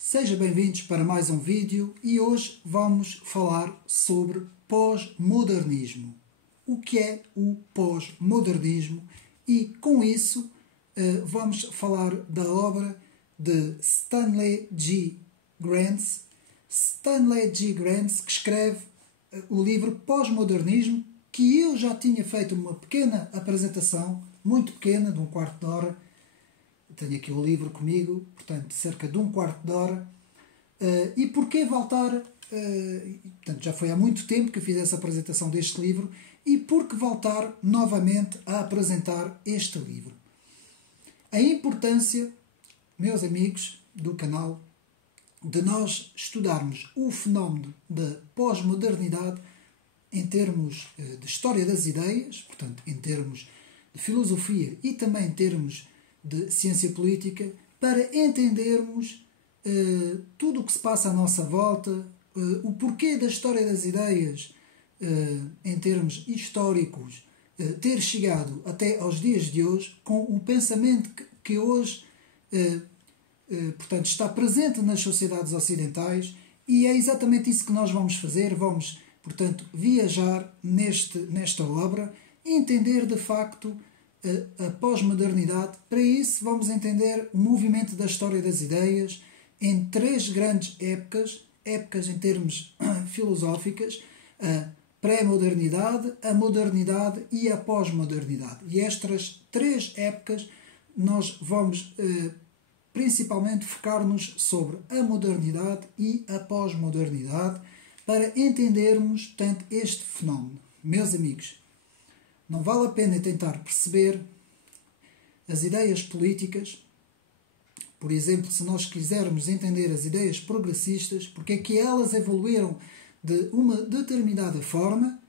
Sejam bem-vindos para mais um vídeo e hoje vamos falar sobre pós-modernismo. O que é o pós-modernismo? E com isso vamos falar da obra de Stanley G. Grenz. Stanley G. Grenz, que escreve o livro Pós-Modernismo, que eu já tinha feito uma pequena apresentação, muito pequena, de um quarto de hora. Tenho aqui o livro comigo, portanto, cerca de um quarto de hora. E porquê voltar? Portanto, já foi há muito tempo que eu fiz essa apresentação deste livro. E por que voltar novamente a apresentar este livro? A importância, meus amigos do canal, de nós estudarmos o fenómeno da pós-modernidade em termos de história das ideias, portanto, em termos de filosofia e também em termos de ciência política, para entendermos tudo o que se passa à nossa volta, o porquê da história das ideias, em termos históricos, ter chegado até aos dias de hoje, com o pensamento que hoje portanto, está presente nas sociedades ocidentais, e é exatamente isso que nós vamos fazer. Vamos, portanto, viajar nesta obra e entender de facto a pós-modernidade. Para isso vamos entender o movimento da história das ideias em três grandes épocas em termos filosóficas: a pré-modernidade, a modernidade e a pós-modernidade. E estas três épocas nós vamos principalmente focar-nos sobre a modernidade e a pós-modernidade para entendermos, portanto, este fenómeno. Meus amigos, não vale a pena tentar perceber as ideias políticas. Por exemplo, se nós quisermos entender as ideias progressistas, porque é que elas evoluíram de uma determinada forma,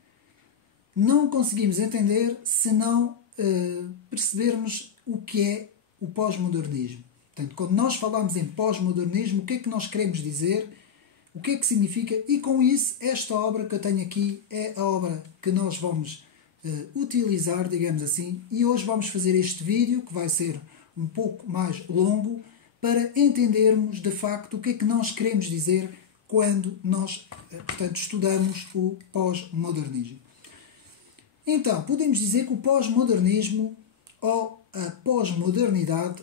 não conseguimos entender se não percebermos o que é o pós-modernismo. Portanto, quando nós falamos em pós-modernismo, o que é que nós queremos dizer? O que é que significa? E com isso, esta obra que eu tenho aqui é a obra que nós vamos utilizar, digamos assim, e hoje vamos fazer este vídeo, que vai ser um pouco mais longo, para entendermos de facto o que é que nós queremos dizer quando nós, portanto, estudamos o pós-modernismo. Então, podemos dizer que o pós-modernismo ou a pós-modernidade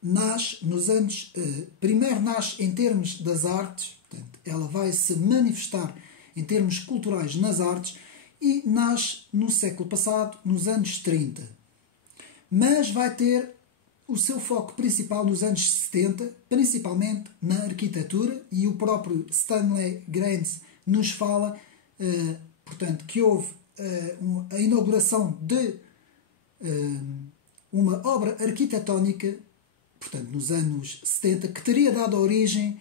nasce nos anos... primeiro nasce em termos das artes, portanto, ela vai se manifestar em termos culturais nas artes, e nasce no século passado, nos anos 30. Mas vai ter o seu foco principal nos anos 70, principalmente na arquitetura, e o próprio Stanley Grenz nos fala, portanto, que houve a inauguração de uma obra arquitetónica, portanto, nos anos 70, que teria dado origem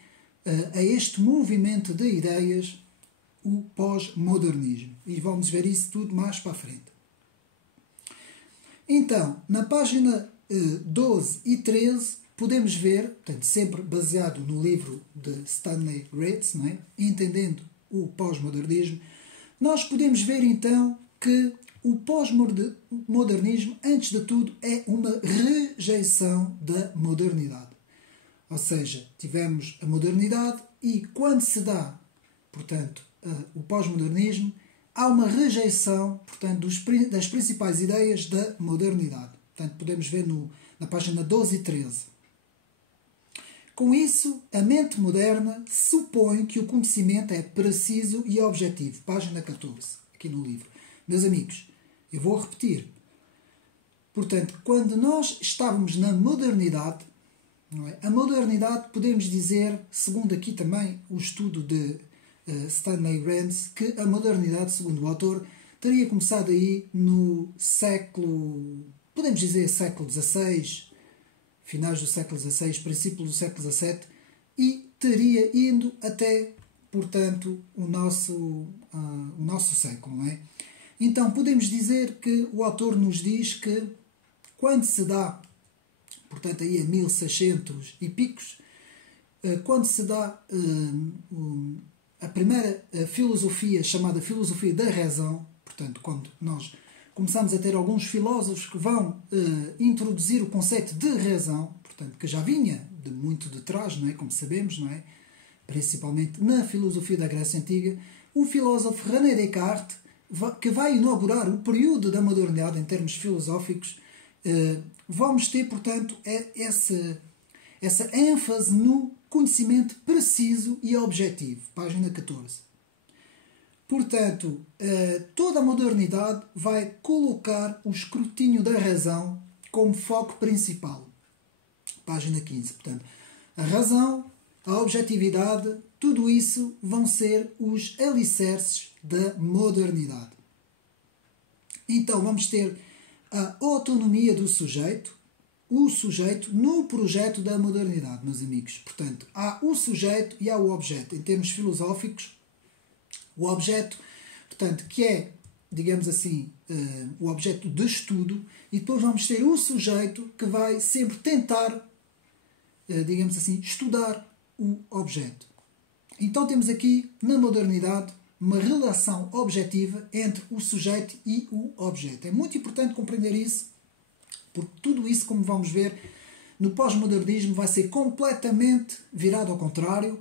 a este movimento de ideias, o pós-modernismo. E vamos ver isso tudo mais para a frente. Então, na página 12 e 13, podemos ver, portanto, sempre baseado no livro de Stanley Grenz, não é? Entendendo o pós-modernismo, nós podemos ver então que o pós-modernismo, antes de tudo, é uma rejeição da modernidade. Ou seja, tivemos a modernidade e quando se dá, portanto, o pós-modernismo, há uma rejeição, portanto, das principais ideias da modernidade. Portanto, podemos ver na página 12 e 13. Com isso, a mente moderna supõe que o conhecimento é preciso e objetivo. Página 14, aqui no livro. Meus amigos, eu vou repetir. Portanto, quando nós estávamos na modernidade, não é? A modernidade, podemos dizer, segundo aqui também o estudo de Stanley Grenz, que a modernidade, segundo o autor, teria começado aí no século, podemos dizer século XVI, finais do século XVI, princípio do século XVII, e teria indo até, portanto, o nosso século, não é? Então, podemos dizer que o autor nos diz que quando se dá, portanto, aí a 1600 e picos, quando se dá a primeira filosofia, chamada filosofia da razão, portanto, quando nós começamos a ter alguns filósofos que vão introduzir o conceito de razão, portanto, que já vinha de muito de trás, não é? Como sabemos, não é? Principalmente na filosofia da Grécia Antiga, o filósofo René Descartes, que vai inaugurar o período da modernidade em termos filosóficos, vamos ter, portanto, essa ênfase no conhecimento preciso e objetivo. Página 14. Portanto, toda a modernidade vai colocar o escrutínio da razão como foco principal. Página 15. Portanto, a razão, a objetividade, tudo isso vão ser os alicerces da modernidade. Então, vamos ter a autonomia do sujeito, o sujeito no projeto da modernidade, meus amigos. Portanto, há o sujeito e há o objeto. Em termos filosóficos, o objeto, portanto, que é, digamos assim, o objeto de estudo, e depois vamos ter o sujeito que vai sempre tentar, digamos assim, estudar o objeto. Então temos aqui, na modernidade, uma relação objetiva entre o sujeito e o objeto. É muito importante compreender isso, porque tudo isso, como vamos ver, no pós-modernismo vai ser completamente virado ao contrário.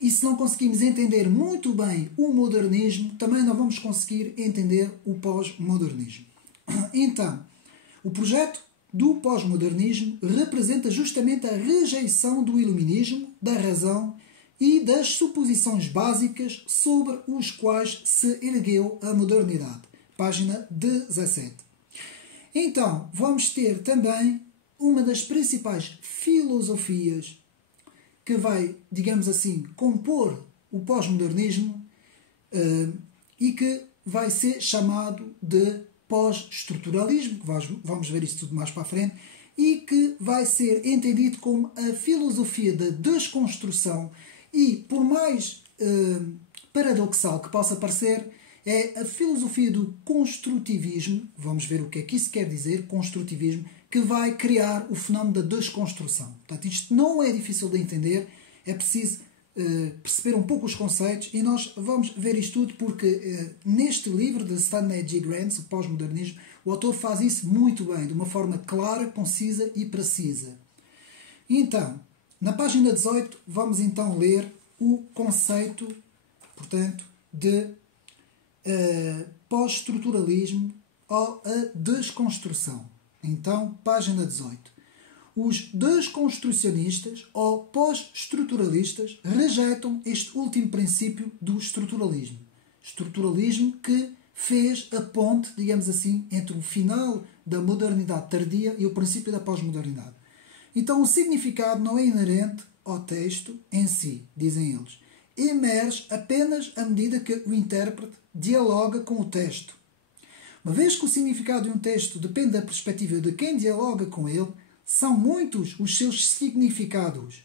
E se não conseguimos entender muito bem o modernismo, também não vamos conseguir entender o pós-modernismo. Então, o projeto do pós-modernismo representa justamente a rejeição do iluminismo, da razão e das suposições básicas sobre os quais se ergueu a modernidade. Página 17. Então, vamos ter também uma das principais filosofias que vai, digamos assim, compor o pós-modernismo e que vai ser chamado de pós-estruturalismo, que vamos ver isso tudo mais para a frente, e que vai ser entendido como a filosofia da desconstrução e, por mais paradoxal que possa parecer, é a filosofia do construtivismo, vamos ver o que é que isso quer dizer, construtivismo, que vai criar o fenómeno da desconstrução. Portanto, isto não é difícil de entender, é preciso perceber um pouco os conceitos e nós vamos ver isto tudo porque neste livro de Stanley G. Grenz, o pós-modernismo, o autor faz isso muito bem, de uma forma clara, concisa e precisa. Então, na página 18, vamos então ler o conceito, portanto, de pós-estruturalismo ou a desconstrução. Então, página 18. Os desconstrucionistas ou pós-estruturalistas rejeitam este último princípio do estruturalismo. Estruturalismo que fez a ponte, digamos assim, entre o final da modernidade tardia e o princípio da pós-modernidade. Então, o significado não é inerente ao texto em si, dizem eles. Emerge apenas à medida que o intérprete dialoga com o texto. Uma vez que o significado de um texto depende da perspectiva de quem dialoga com ele, são muitos os seus significados,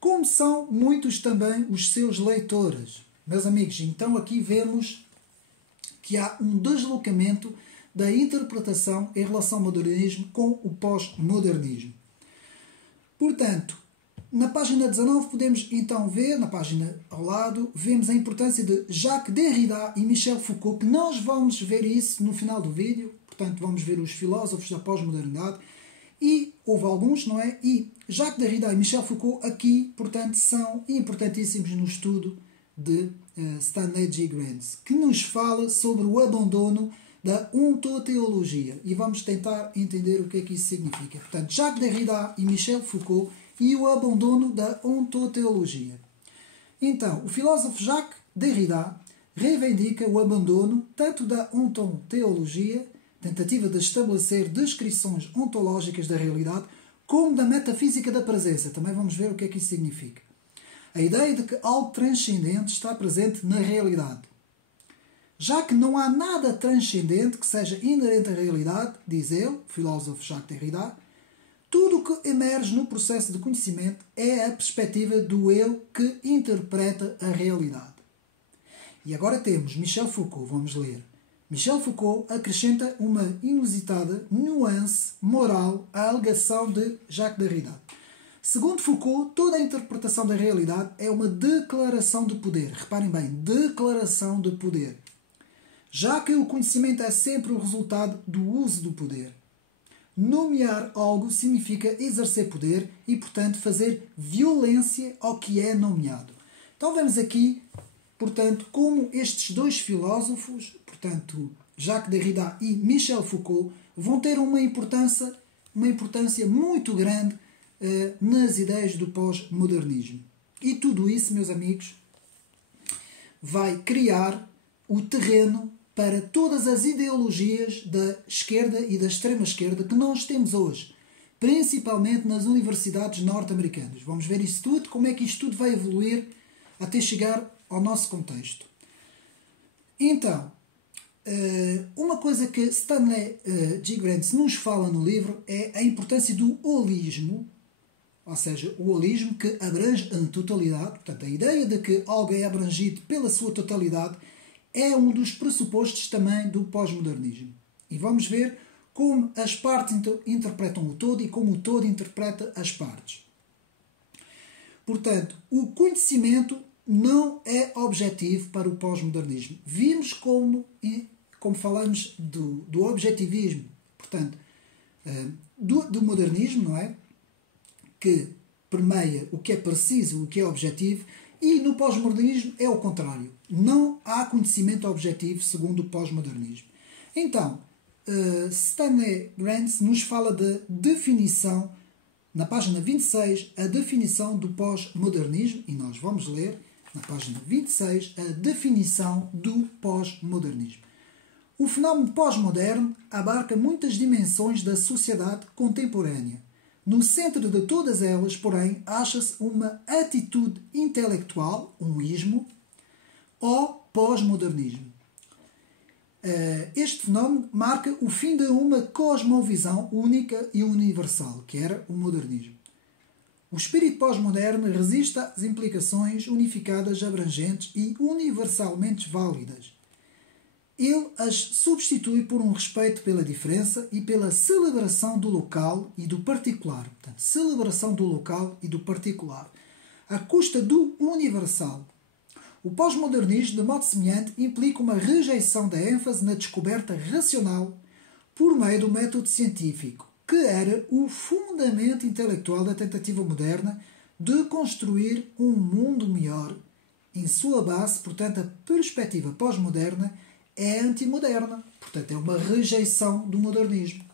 como são muitos também os seus leitores. Meus amigos, então aqui vemos que há um deslocamento da interpretação em relação ao modernismo com o pós-modernismo. Portanto, na página 19 podemos então ver, na página ao lado, vemos a importância de Jacques Derrida e Michel Foucault, que nós vamos ver isso no final do vídeo, portanto vamos ver os filósofos da pós-modernidade, e houve alguns, não é? E Jacques Derrida e Michel Foucault aqui, portanto, são importantíssimos no estudo de Stanley G. Grenz, que nos fala sobre o abandono da ontoteologia. E vamos tentar entender o que é que isso significa. Portanto, Jacques Derrida e Michel Foucault e o abandono da ontoteologia. Então, o filósofo Jacques Derrida reivindica o abandono tanto da ontoteologia, tentativa de estabelecer descrições ontológicas da realidade, como da metafísica da presença. Também vamos ver o que é que isso significa. A ideia de que algo transcendente está presente na realidade. Já que não há nada transcendente que seja inerente à realidade, diz ele, o filósofo Jacques Derrida, tudo o que emerge no processo de conhecimento é a perspectiva do eu que interpreta a realidade. E agora temos Michel Foucault, vamos ler. Michel Foucault acrescenta uma inusitada nuance moral à alegação de Jacques Derrida. Segundo Foucault, toda a interpretação da realidade é uma declaração de poder. Reparem bem, declaração de poder. Já que o conhecimento é sempre o resultado do uso do poder. Nomear algo significa exercer poder e, portanto, fazer violência ao que é nomeado. Então vemos aqui, portanto, como estes dois filósofos, portanto, Jacques Derrida e Michel Foucault, vão ter uma importância muito grande nas ideias do pós-modernismo. E tudo isso, meus amigos, vai criar o terreno para todas as ideologias da esquerda e da extrema-esquerda que nós temos hoje, principalmente nas universidades norte-americanas. Vamos ver isso tudo, como é que isto tudo vai evoluir até chegar ao nosso contexto. Então, uma coisa que Stanley G. Grenz nos fala no livro é a importância do holismo, ou seja, o holismo que abrange a totalidade. Portanto, a ideia de que algo é abrangido pela sua totalidade é um dos pressupostos também do pós-modernismo. E vamos ver como as partes interpretam o todo e como o todo interpreta as partes. Portanto, o conhecimento não é objetivo para o pós-modernismo. Vimos como falamos do objetivismo, portanto, do modernismo, não é? Que permeia o que é preciso, o que é objetivo, e no pós-modernismo é o contrário. Não há conhecimento objetivo segundo o pós-modernismo. Então, Stanley Grenz nos fala da definição, na página 26, a definição do pós-modernismo, e nós vamos ler, na página 26, a definição do pós-modernismo. O fenómeno pós-moderno abarca muitas dimensões da sociedade contemporânea. No centro de todas elas, porém, acha-se uma atitude intelectual, um ismo, ou pós-modernismo. Este fenómeno marca o fim de uma cosmovisão única e universal, que era o modernismo. O espírito pós-moderno resiste às implicações unificadas, abrangentes e universalmente válidas. Ele as substitui por um respeito pela diferença e pela celebração do local e do particular. Portanto, celebração do local e do particular, à custa do universal. O pós-modernismo, de modo semelhante, implica uma rejeição da ênfase na descoberta racional por meio do método científico, que era o fundamento intelectual da tentativa moderna de construir um mundo melhor. Em sua base, portanto, a perspectiva pós-moderna é antimoderna, portanto é uma rejeição do modernismo.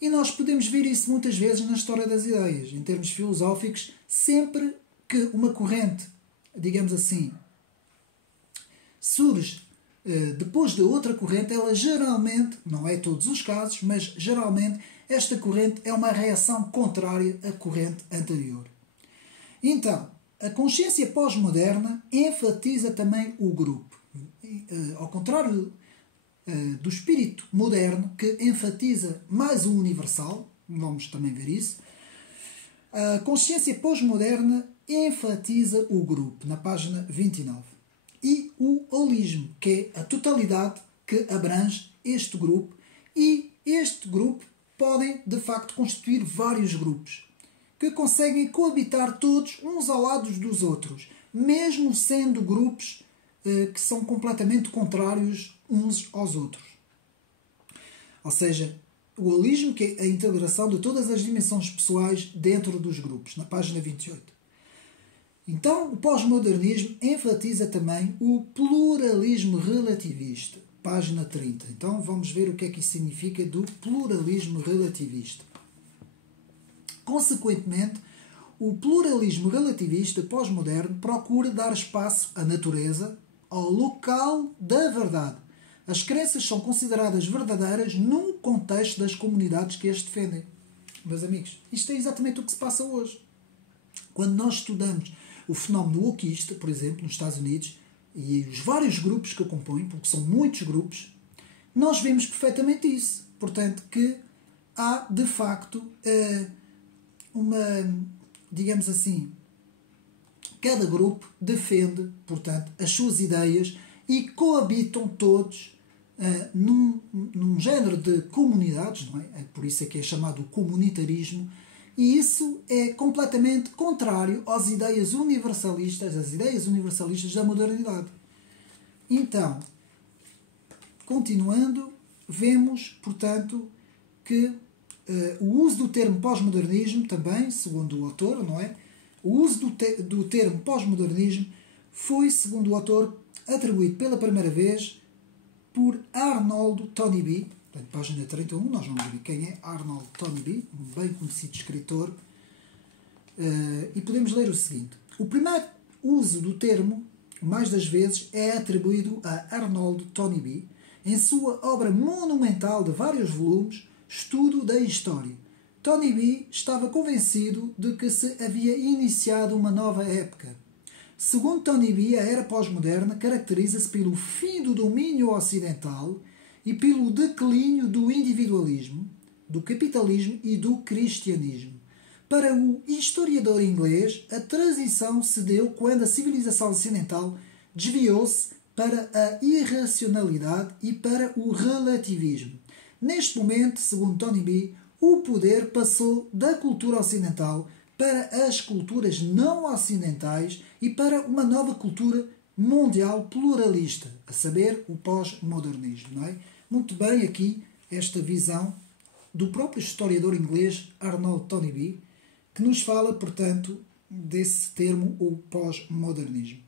E nós podemos ver isso muitas vezes na história das ideias, em termos filosóficos, sempre que uma corrente, digamos assim, surge depois de outra corrente, ela geralmente, não é todos os casos, mas geralmente esta corrente é uma reação contrária à corrente anterior. Então, a consciência pós-moderna enfatiza também o grupo. Ao contrário do espírito moderno, que enfatiza mais o universal, vamos também ver isso, a consciência pós-moderna enfatiza o grupo, na página 29. E o holismo, que é a totalidade que abrange este grupo, e este grupo podem, de facto, constituir vários grupos, que conseguem coabitar todos uns ao lado dos outros, mesmo sendo grupos que são completamente contrários uns aos outros. Ou seja, o holismo, que é a integração de todas as dimensões pessoais dentro dos grupos, na página 28. Então, o pós-modernismo enfatiza também o pluralismo relativista, página 30. Então, vamos ver o que é que isso significa do pluralismo relativista. Consequentemente, o pluralismo relativista pós-moderno procura dar espaço à natureza, ao local da verdade. As crenças são consideradas verdadeiras no contexto das comunidades que as defendem. Meus amigos, isto é exatamente o que se passa hoje. Quando nós estudamos o fenómeno wokeista, por exemplo, nos Estados Unidos, e os vários grupos que o compõem, porque são muitos grupos, nós vemos perfeitamente isso. Portanto, que há, de facto, digamos assim, cada grupo defende, portanto, as suas ideias e coabitam todos num género de comunidades, não é? Por isso é que é chamado comunitarismo, e isso é completamente contrário às ideias universalistas da modernidade. Então, continuando, vemos, portanto, que o uso do termo pós-modernismo também, segundo o autor, não é? O uso do termo pós-modernismo foi, segundo o autor, atribuído pela primeira vez por Arnold Toynbee. Portanto, página 31, nós vamos ver quem é Arnold Toynbee, um bem conhecido escritor. E podemos ler o seguinte. O primeiro uso do termo, mais das vezes, é atribuído a Arnold Toynbee em sua obra monumental de vários volumes, Estudo da História. Toynbee estava convencido de que se havia iniciado uma nova época. Segundo Toynbee, a era pós-moderna caracteriza-se pelo fim do domínio ocidental e pelo declínio do individualismo, do capitalismo e do cristianismo. Para o historiador inglês, a transição se deu quando a civilização ocidental desviou-se para a irracionalidade e para o relativismo. Neste momento, segundo Toynbee, o poder passou da cultura ocidental para as culturas não ocidentais e para uma nova cultura mundial pluralista, a saber, o pós-modernismo. Não é? Muito bem aqui esta visão do próprio historiador inglês Arnold Toynbee, que nos fala, portanto, desse termo, o pós-modernismo.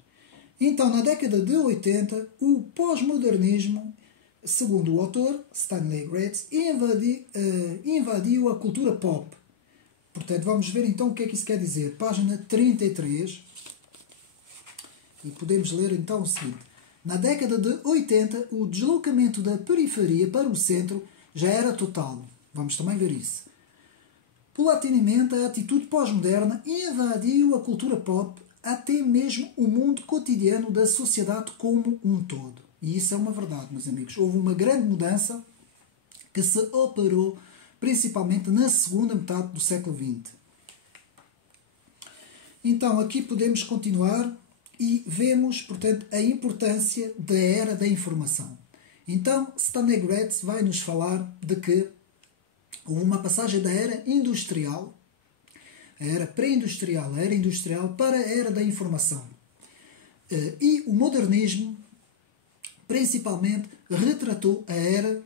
Então, na década de 80, o pós-modernismo, segundo o autor, Stanley Gratz, invadiu a cultura pop. Portanto, vamos ver então o que é que isso quer dizer. Página 33. E podemos ler então o seguinte. Na década de 80, o deslocamento da periferia para o centro já era total. Vamos também ver isso. Paulatinamente, a atitude pós-moderna invadiu a cultura pop, até mesmo o mundo cotidiano da sociedade como um todo. E isso é uma verdade, meus amigos. Houve uma grande mudança que se operou principalmente na segunda metade do século XX. Então, aqui podemos continuar e vemos, portanto, a importância da era da informação. Então, Stanley Gratz vai nos falar de que houve uma passagem da era industrial, a era pré-industrial, a era industrial, para a era da informação. E o modernismo, principalmente, retratou a era,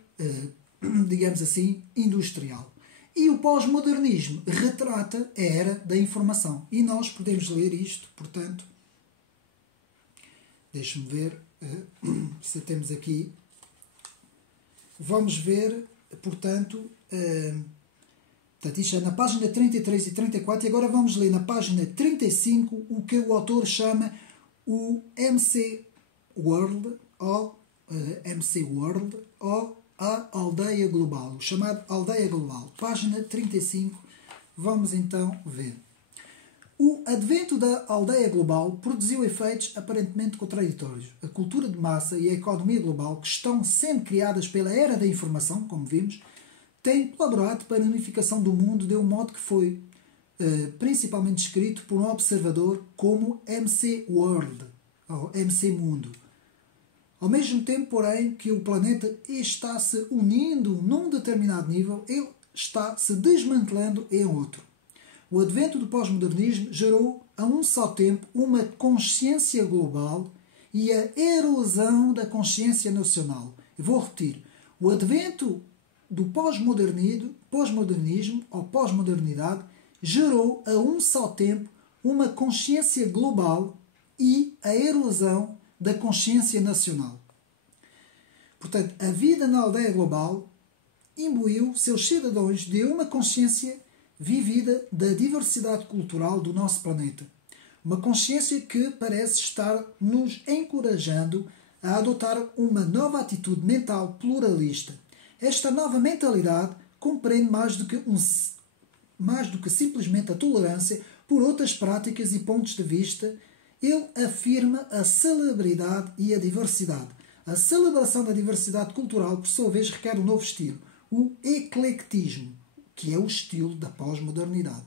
digamos assim, industrial. E o pós-modernismo retrata a era da informação. E nós podemos ler isto, portanto, deixe-me ver se temos aqui. Vamos ver, portanto, isto é na página 33 e 34, e agora vamos ler na página 35 o que o autor chama o MC World, ou a aldeia global, o chamado aldeia global. Página 35, vamos então ver. O advento da aldeia global produziu efeitos aparentemente contraditórios. A cultura de massa e a economia global, que estão sendo criadas pela era da informação, como vimos, têm colaborado para a unificação do mundo de um modo que foi principalmente descrito por um observador como MC World, ou MC Mundo. Ao mesmo tempo, porém, que o planeta está se unindo num determinado nível, ele está se desmantelando em outro. O advento do pós-modernismo gerou, a um só tempo, uma consciência global e a erosão da consciência nacional. Eu vou repetir. O advento do pós-modernismo ou pós-modernidade gerou, a um só tempo, uma consciência global e a erosão da consciência nacional. Portanto, a vida na aldeia global imbuiu seus cidadãos de uma consciência vivida da diversidade cultural do nosso planeta. Uma consciência que parece estar nos encorajando a adotar uma nova atitude mental pluralista. Esta nova mentalidade compreende mais do que simplesmente a tolerância por outras práticas e pontos de vista. Ele afirma a celebridade e a diversidade. A celebração da diversidade cultural, por sua vez, requer um novo estilo, o eclectismo, que é o estilo da pós-modernidade.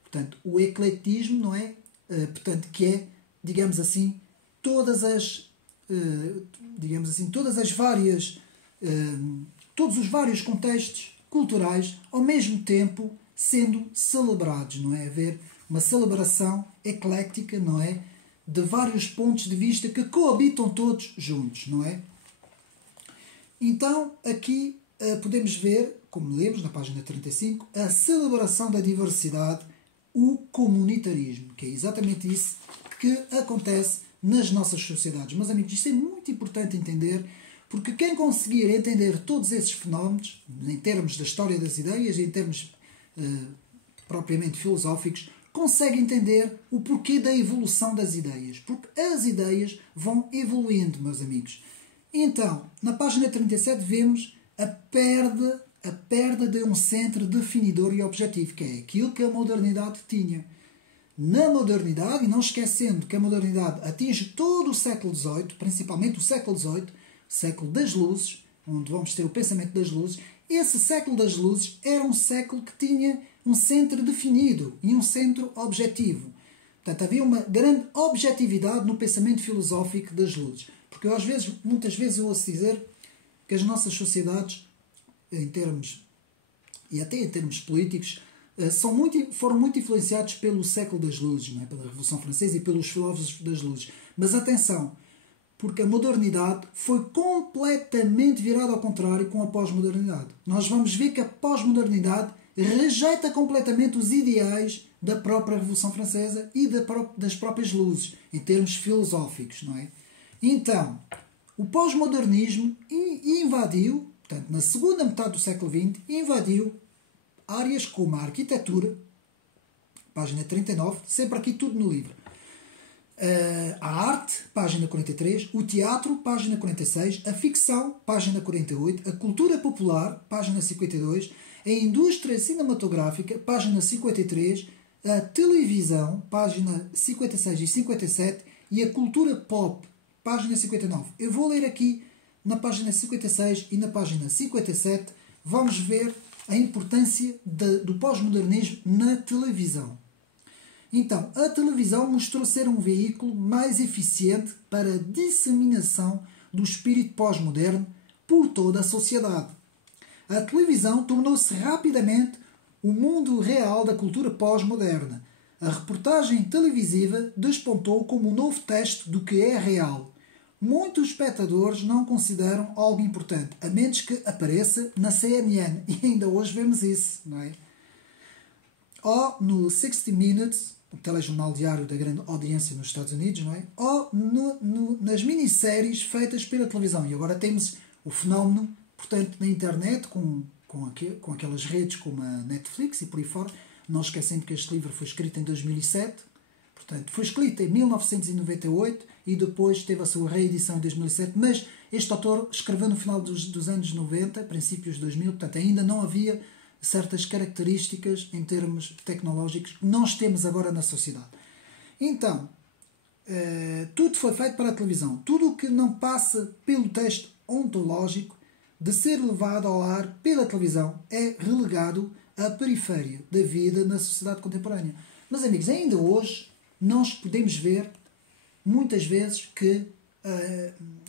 Portanto, o eclectismo, não é? Portanto, que é, digamos assim, todos os vários contextos culturais ao mesmo tempo sendo celebrados, não é? Haver uma celebração eclética, não é? De vários pontos de vista que coabitam todos juntos, não é? Então, aqui podemos ver, como lemos na página 35, a celebração da diversidade, o comunitarismo, que é exatamente isso que acontece nas nossas sociedades. Meus amigos, isto é muito importante entender, porque quem conseguir entender todos esses fenómenos, em termos da história das ideias, em termos propriamente filosóficos, consegue entender o porquê da evolução das ideias. Porque as ideias vão evoluindo, meus amigos. Então, na página 37 vemos a perda de um centro definidor e objetivo, que é aquilo que a modernidade tinha. Na modernidade, e não esquecendo que a modernidade atinge todo o século XVIII, principalmente o século XVIII, o século das luzes, onde vamos ter o pensamento das luzes, esse século das luzes era um século que tinha um centro definido e um centro objetivo. Portanto, havia uma grande objetividade no pensamento filosófico das luzes. Porque eu, muitas vezes eu ouço dizer que as nossas sociedades, em termos, e até em termos políticos, foram muito influenciados pelo século das luzes, não é? Pela Revolução Francesa e pelos filósofos das luzes. Mas atenção, porque a modernidade foi completamente virada ao contrário com a pós-modernidade. Nós vamos ver que a pós-modernidade rejeita completamente os ideais da própria Revolução Francesa e das próprias luzes, em termos filosóficos, não é? Então, o pós-modernismo invadiu, portanto, na segunda metade do século XX, invadiu áreas como a arquitetura, página 39, sempre aqui tudo no livro, a arte, página 43, o teatro, página 46, a ficção, página 48, a cultura popular, página 52, a indústria cinematográfica, página 53, a televisão, página 56 e 57, e a cultura pop, página 59. Eu vou ler aqui na página 56 e na página 57, vamos ver a importância do pós-modernismo na televisão. Então, a televisão mostrou ser um veículo mais eficiente para a disseminação do espírito pós-moderno por toda a sociedade. A televisão tornou-se rapidamente o mundo real da cultura pós-moderna. A reportagem televisiva despontou como um novo teste do que é real. Muitos espectadores não consideram algo importante, a menos que apareça na CNN. E ainda hoje vemos isso, não é? Ou no 60 Minutes, o telejornal diário da grande audiência nos Estados Unidos, não é? Ou nas minisséries feitas pela televisão. E agora temos o fenómeno, portanto, na internet, com aquelas redes como a Netflix e por aí fora. Não esquecendo que este livro foi escrito em 2007. Portanto, foi escrito em 1998 e depois teve a sua reedição em 2007. Mas este autor escreveu no final dos anos 90, princípios de 2000. Portanto, ainda não havia certas características em termos tecnológicos que nós temos agora na sociedade. Então, tudo foi feito para a televisão. Tudo o que não passa pelo teste ontológico de ser levado ao ar pela televisão é relegado à periferia da vida na sociedade contemporânea. Mas, amigos, ainda hoje nós podemos ver muitas vezes que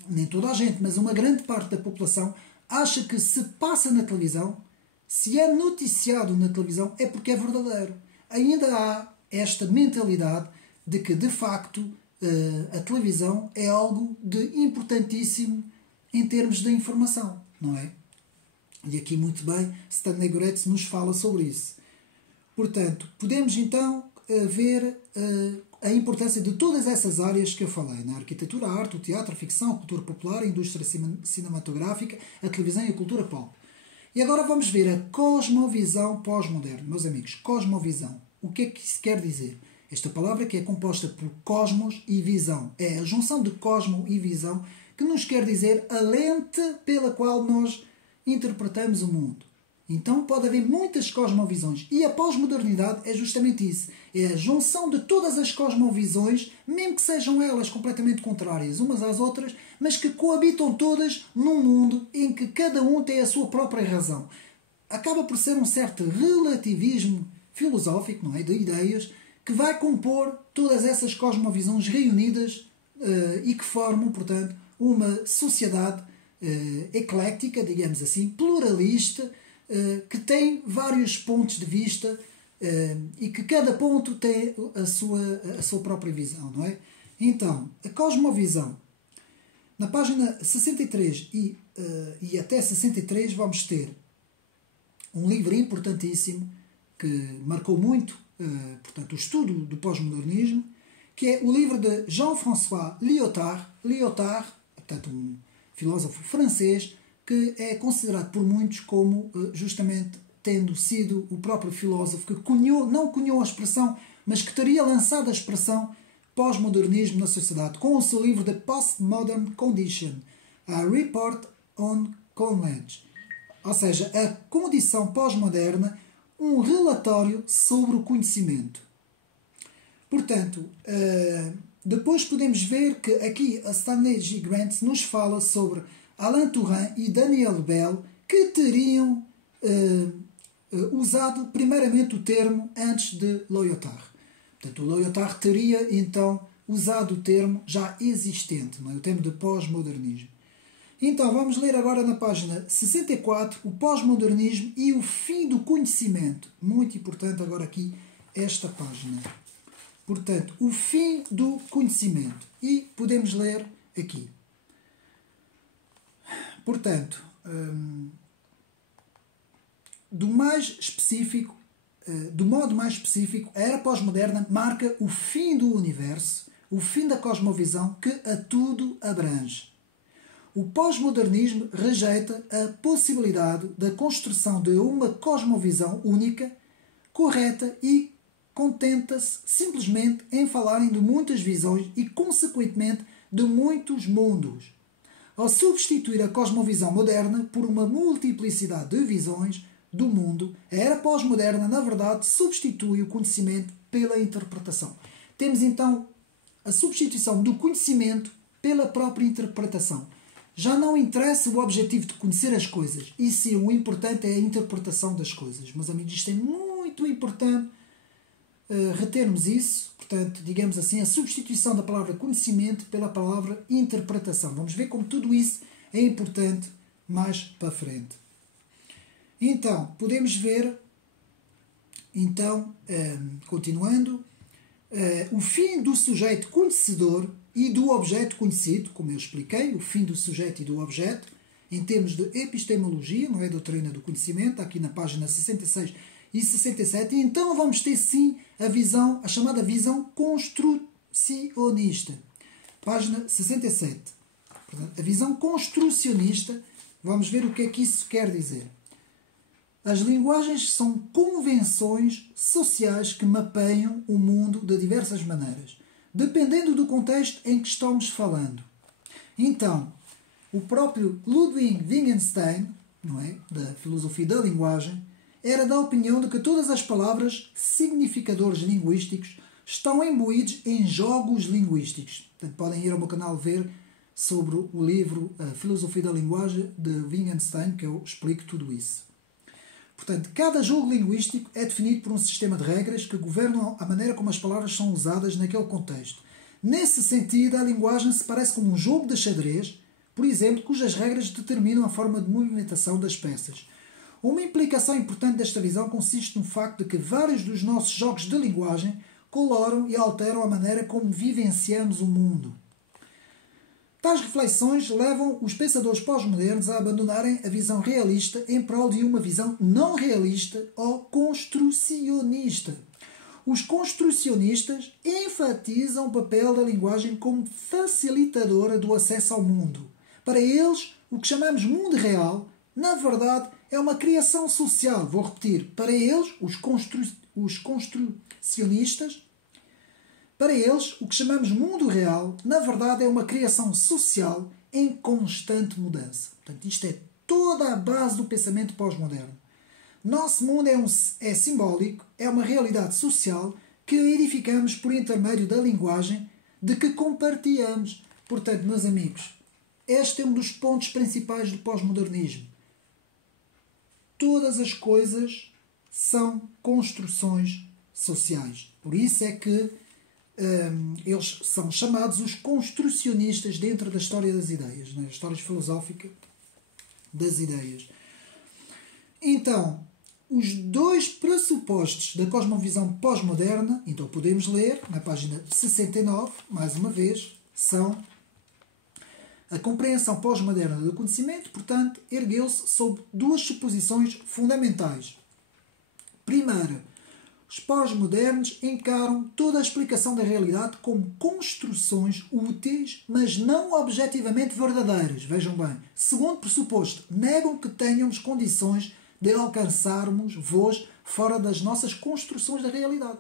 nem toda a gente, mas uma grande parte da população acha que se passa na televisão, se é noticiado na televisão, é porque é verdadeiro. Ainda há esta mentalidade de que, de facto, a televisão é algo de importantíssimo em termos de informação, não é? E aqui, muito bem, Stanley Goretz nos fala sobre isso. Portanto, podemos então ver a importância de todas essas áreas que eu falei, na arquitetura, a arte, o teatro, a ficção, a cultura popular, a indústria cinematográfica, a televisão e a cultura pop. E agora vamos ver a cosmovisão pós-moderna. Meus amigos, cosmovisão. O que é que isso quer dizer? Esta palavra que é composta por cosmos e visão. É a junção de cosmo e visão que nos quer dizer a lente pela qual nós interpretamos o mundo. Então pode haver muitas cosmovisões. E a pós-modernidade é justamente isso. É a junção de todas as cosmovisões, mesmo que sejam elas completamente contrárias umas às outras, mas que coabitam todas num mundo em que cada um tem a sua própria razão. Acaba por ser um certo relativismo filosófico, não é? De ideias, que vai compor todas essas cosmovisões reunidas e que formam, portanto, uma sociedade eclética, digamos assim, pluralista, que tem vários pontos de vista e que cada ponto tem a sua própria visão, não é? Então, a cosmovisão. Na página 63 e até 63 vamos ter um livro importantíssimo que marcou muito, portanto, o estudo do pós-modernismo, que é o livro de Jean-François Lyotard. Lyotard, portanto, um filósofo francês que é considerado por muitos como justamente tendo sido o próprio filósofo que não cunhou a expressão, mas que teria lançado a expressão pós-modernismo na sociedade, com o seu livro The Postmodern Condition, a Report on Knowledge, ou seja, a condição pós-moderna, um relatório sobre o conhecimento. Portanto, depois podemos ver que aqui a Stanley G. Grant nos fala sobre Alain Touraine e Daniel Bell, que teriam usado primeiramente o termo antes de Lyotard. Portanto, o Lyotard teria então usado o termo já existente, não é? O termo de pós-modernismo. Então, vamos ler agora na página 64 o pós-modernismo e o fim do conhecimento. Muito importante agora aqui esta página. Portanto, o fim do conhecimento. E podemos ler aqui. Portanto, do modo mais específico, a era pós-moderna marca o fim do universo, o fim da cosmovisão que a tudo abrange. O pós-modernismo rejeita a possibilidade da construção de uma cosmovisão única, correta e contenta-se simplesmente em falarem de muitas visões e, consequentemente, de muitos mundos. Ao substituir a cosmovisão moderna por uma multiplicidade de visões do mundo, a era pós-moderna, na verdade, substitui o conhecimento pela interpretação. Temos, então, a substituição do conhecimento pela própria interpretação. Já não interessa o objetivo de conhecer as coisas, e sim, o importante é a interpretação das coisas. Meus amigos, isto é muito importante retermos isso. Portanto, digamos assim, a substituição da palavra conhecimento pela palavra interpretação. Vamos ver como tudo isso é importante mais para frente. Então, podemos ver, então, continuando, o fim do sujeito conhecedor e do objeto conhecido, como eu expliquei, o fim do sujeito e do objeto, em termos de epistemologia, não é? Doutrina do conhecimento, aqui na página 66 e 67, e então vamos ter sim a chamada visão construcionista. Página 67. Portanto, a visão construcionista, vamos ver o que é que isso quer dizer. As linguagens são convenções sociais que mapeiam o mundo de diversas maneiras, dependendo do contexto em que estamos falando. Então, o próprio Ludwig Wittgenstein, não é, da filosofia da linguagem, era da opinião de que todas as palavras significadores linguísticos estão imbuídos em jogos linguísticos. Portanto, podem ir ao meu canal ver sobre o livro A Filosofia da Linguagem de Wittgenstein, que eu explico tudo isso. Portanto, cada jogo linguístico é definido por um sistema de regras que governam a maneira como as palavras são usadas naquele contexto. Nesse sentido, a linguagem se parece como um jogo de xadrez, por exemplo, cujas regras determinam a forma de movimentação das peças. Uma implicação importante desta visão consiste no facto de que vários dos nossos jogos de linguagem coloram e alteram a maneira como vivenciamos o mundo. Tais reflexões levam os pensadores pós-modernos a abandonarem a visão realista em prol de uma visão não realista ou construcionista. Os construcionistas enfatizam o papel da linguagem como facilitadora do acesso ao mundo. Para eles, o que chamamos mundo real, na verdade, é uma criação social. Vou repetir. Para eles, os construcionistas, para eles, o que chamamos mundo real, na verdade, é uma criação social em constante mudança. Portanto, isto é toda a base do pensamento pós-moderno. Nosso mundo é simbólico, é uma realidade social que edificamos por intermédio da linguagem de que compartilhamos. Portanto, meus amigos, este é um dos pontos principais do pós-modernismo. Todas as coisas são construções sociais. Por isso é que eles são chamados os construcionistas dentro da história das ideias, né? A história filosófica das ideias. Então, os dois pressupostos da cosmovisão pós-moderna, então podemos ler na página 69, mais uma vez, são A compreensão pós-moderna do conhecimento, portanto, ergueu-se sob duas suposições fundamentais. Primeiro, os pós-modernos encaram toda a explicação da realidade como construções úteis, mas não objetivamente verdadeiras. Vejam bem. Segundo pressuposto, negam que tenhamos condições de alcançarmos voos fora das nossas construções da realidade.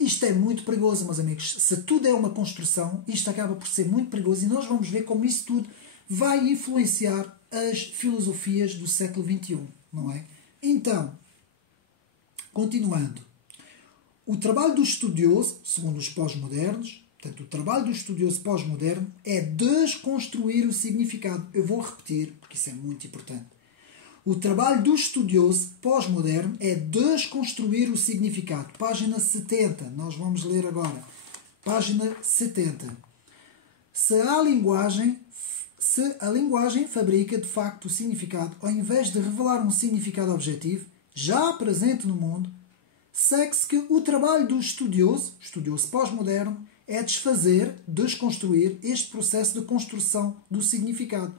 Isto é muito perigoso, meus amigos. Se tudo é uma construção, isto acaba por ser muito perigoso e nós vamos ver como isso tudo vai influenciar as filosofias do século XXI, não é? Então, continuando. O trabalho do estudioso, segundo os pós-modernos, portanto, o trabalho do estudioso pós-moderno é desconstruir o significado. Eu vou repetir, porque isso é muito importante. O trabalho do estudioso pós-moderno é desconstruir o significado. Página 70. Nós vamos ler agora. Página 70. Se a linguagem fabrica de facto o significado, ao invés de revelar um significado objetivo, já presente no mundo, segue-se que o trabalho do estudioso pós-moderno, é desfazer, desconstruir este processo de construção do significado.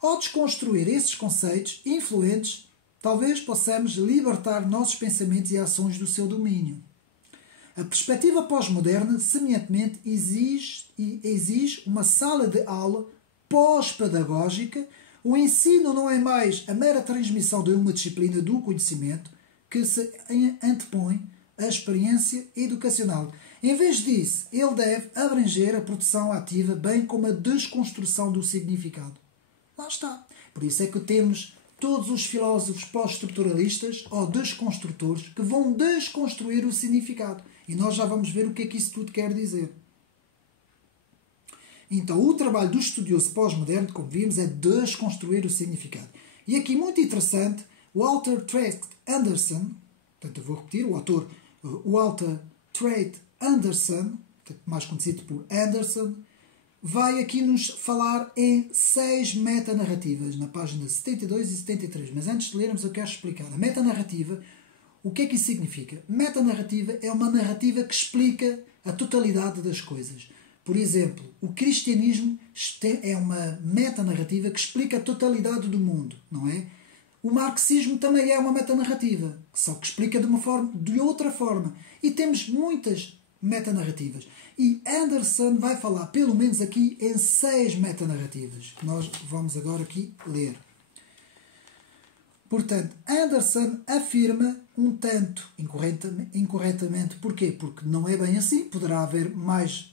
Ao desconstruir esses conceitos influentes, talvez possamos libertar nossos pensamentos e ações do seu domínio. A perspectiva pós-moderna, semelhantemente, exige uma sala de aula pós-pedagógica. O ensino não é mais a mera transmissão de uma disciplina do conhecimento que se antepõe à experiência educacional. Em vez disso, ele deve abranger a produção ativa, bem como a desconstrução do significado. Lá está. Por isso é que temos todos os filósofos pós-estruturalistas ou desconstrutores que vão desconstruir o significado. E nós já vamos ver o que é que isso tudo quer dizer. Então, o trabalho do estudioso pós-moderno, como vimos, é desconstruir o significado. E aqui, muito interessante, Walter Treat Anderson, portanto, eu vou repetir, o autor Walter Treat Anderson, mais conhecido por Anderson, vai aqui nos falar em 6 metanarrativas, na página 72 e 73. Mas antes de lermos, eu quero explicar. A metanarrativa, o que é que isso significa? Metanarrativa é uma narrativa que explica a totalidade das coisas. Por exemplo, o cristianismo é uma metanarrativa que explica a totalidade do mundo, não é? O marxismo também é uma metanarrativa, só que explica de outra forma. E temos muitas metanarrativas. E Anderson vai falar, pelo menos aqui, em 6 metanarrativas, que nós vamos agora aqui ler. Portanto, Anderson afirma um tanto incorretamente. Porquê? Porque não é bem assim. Poderá haver mais,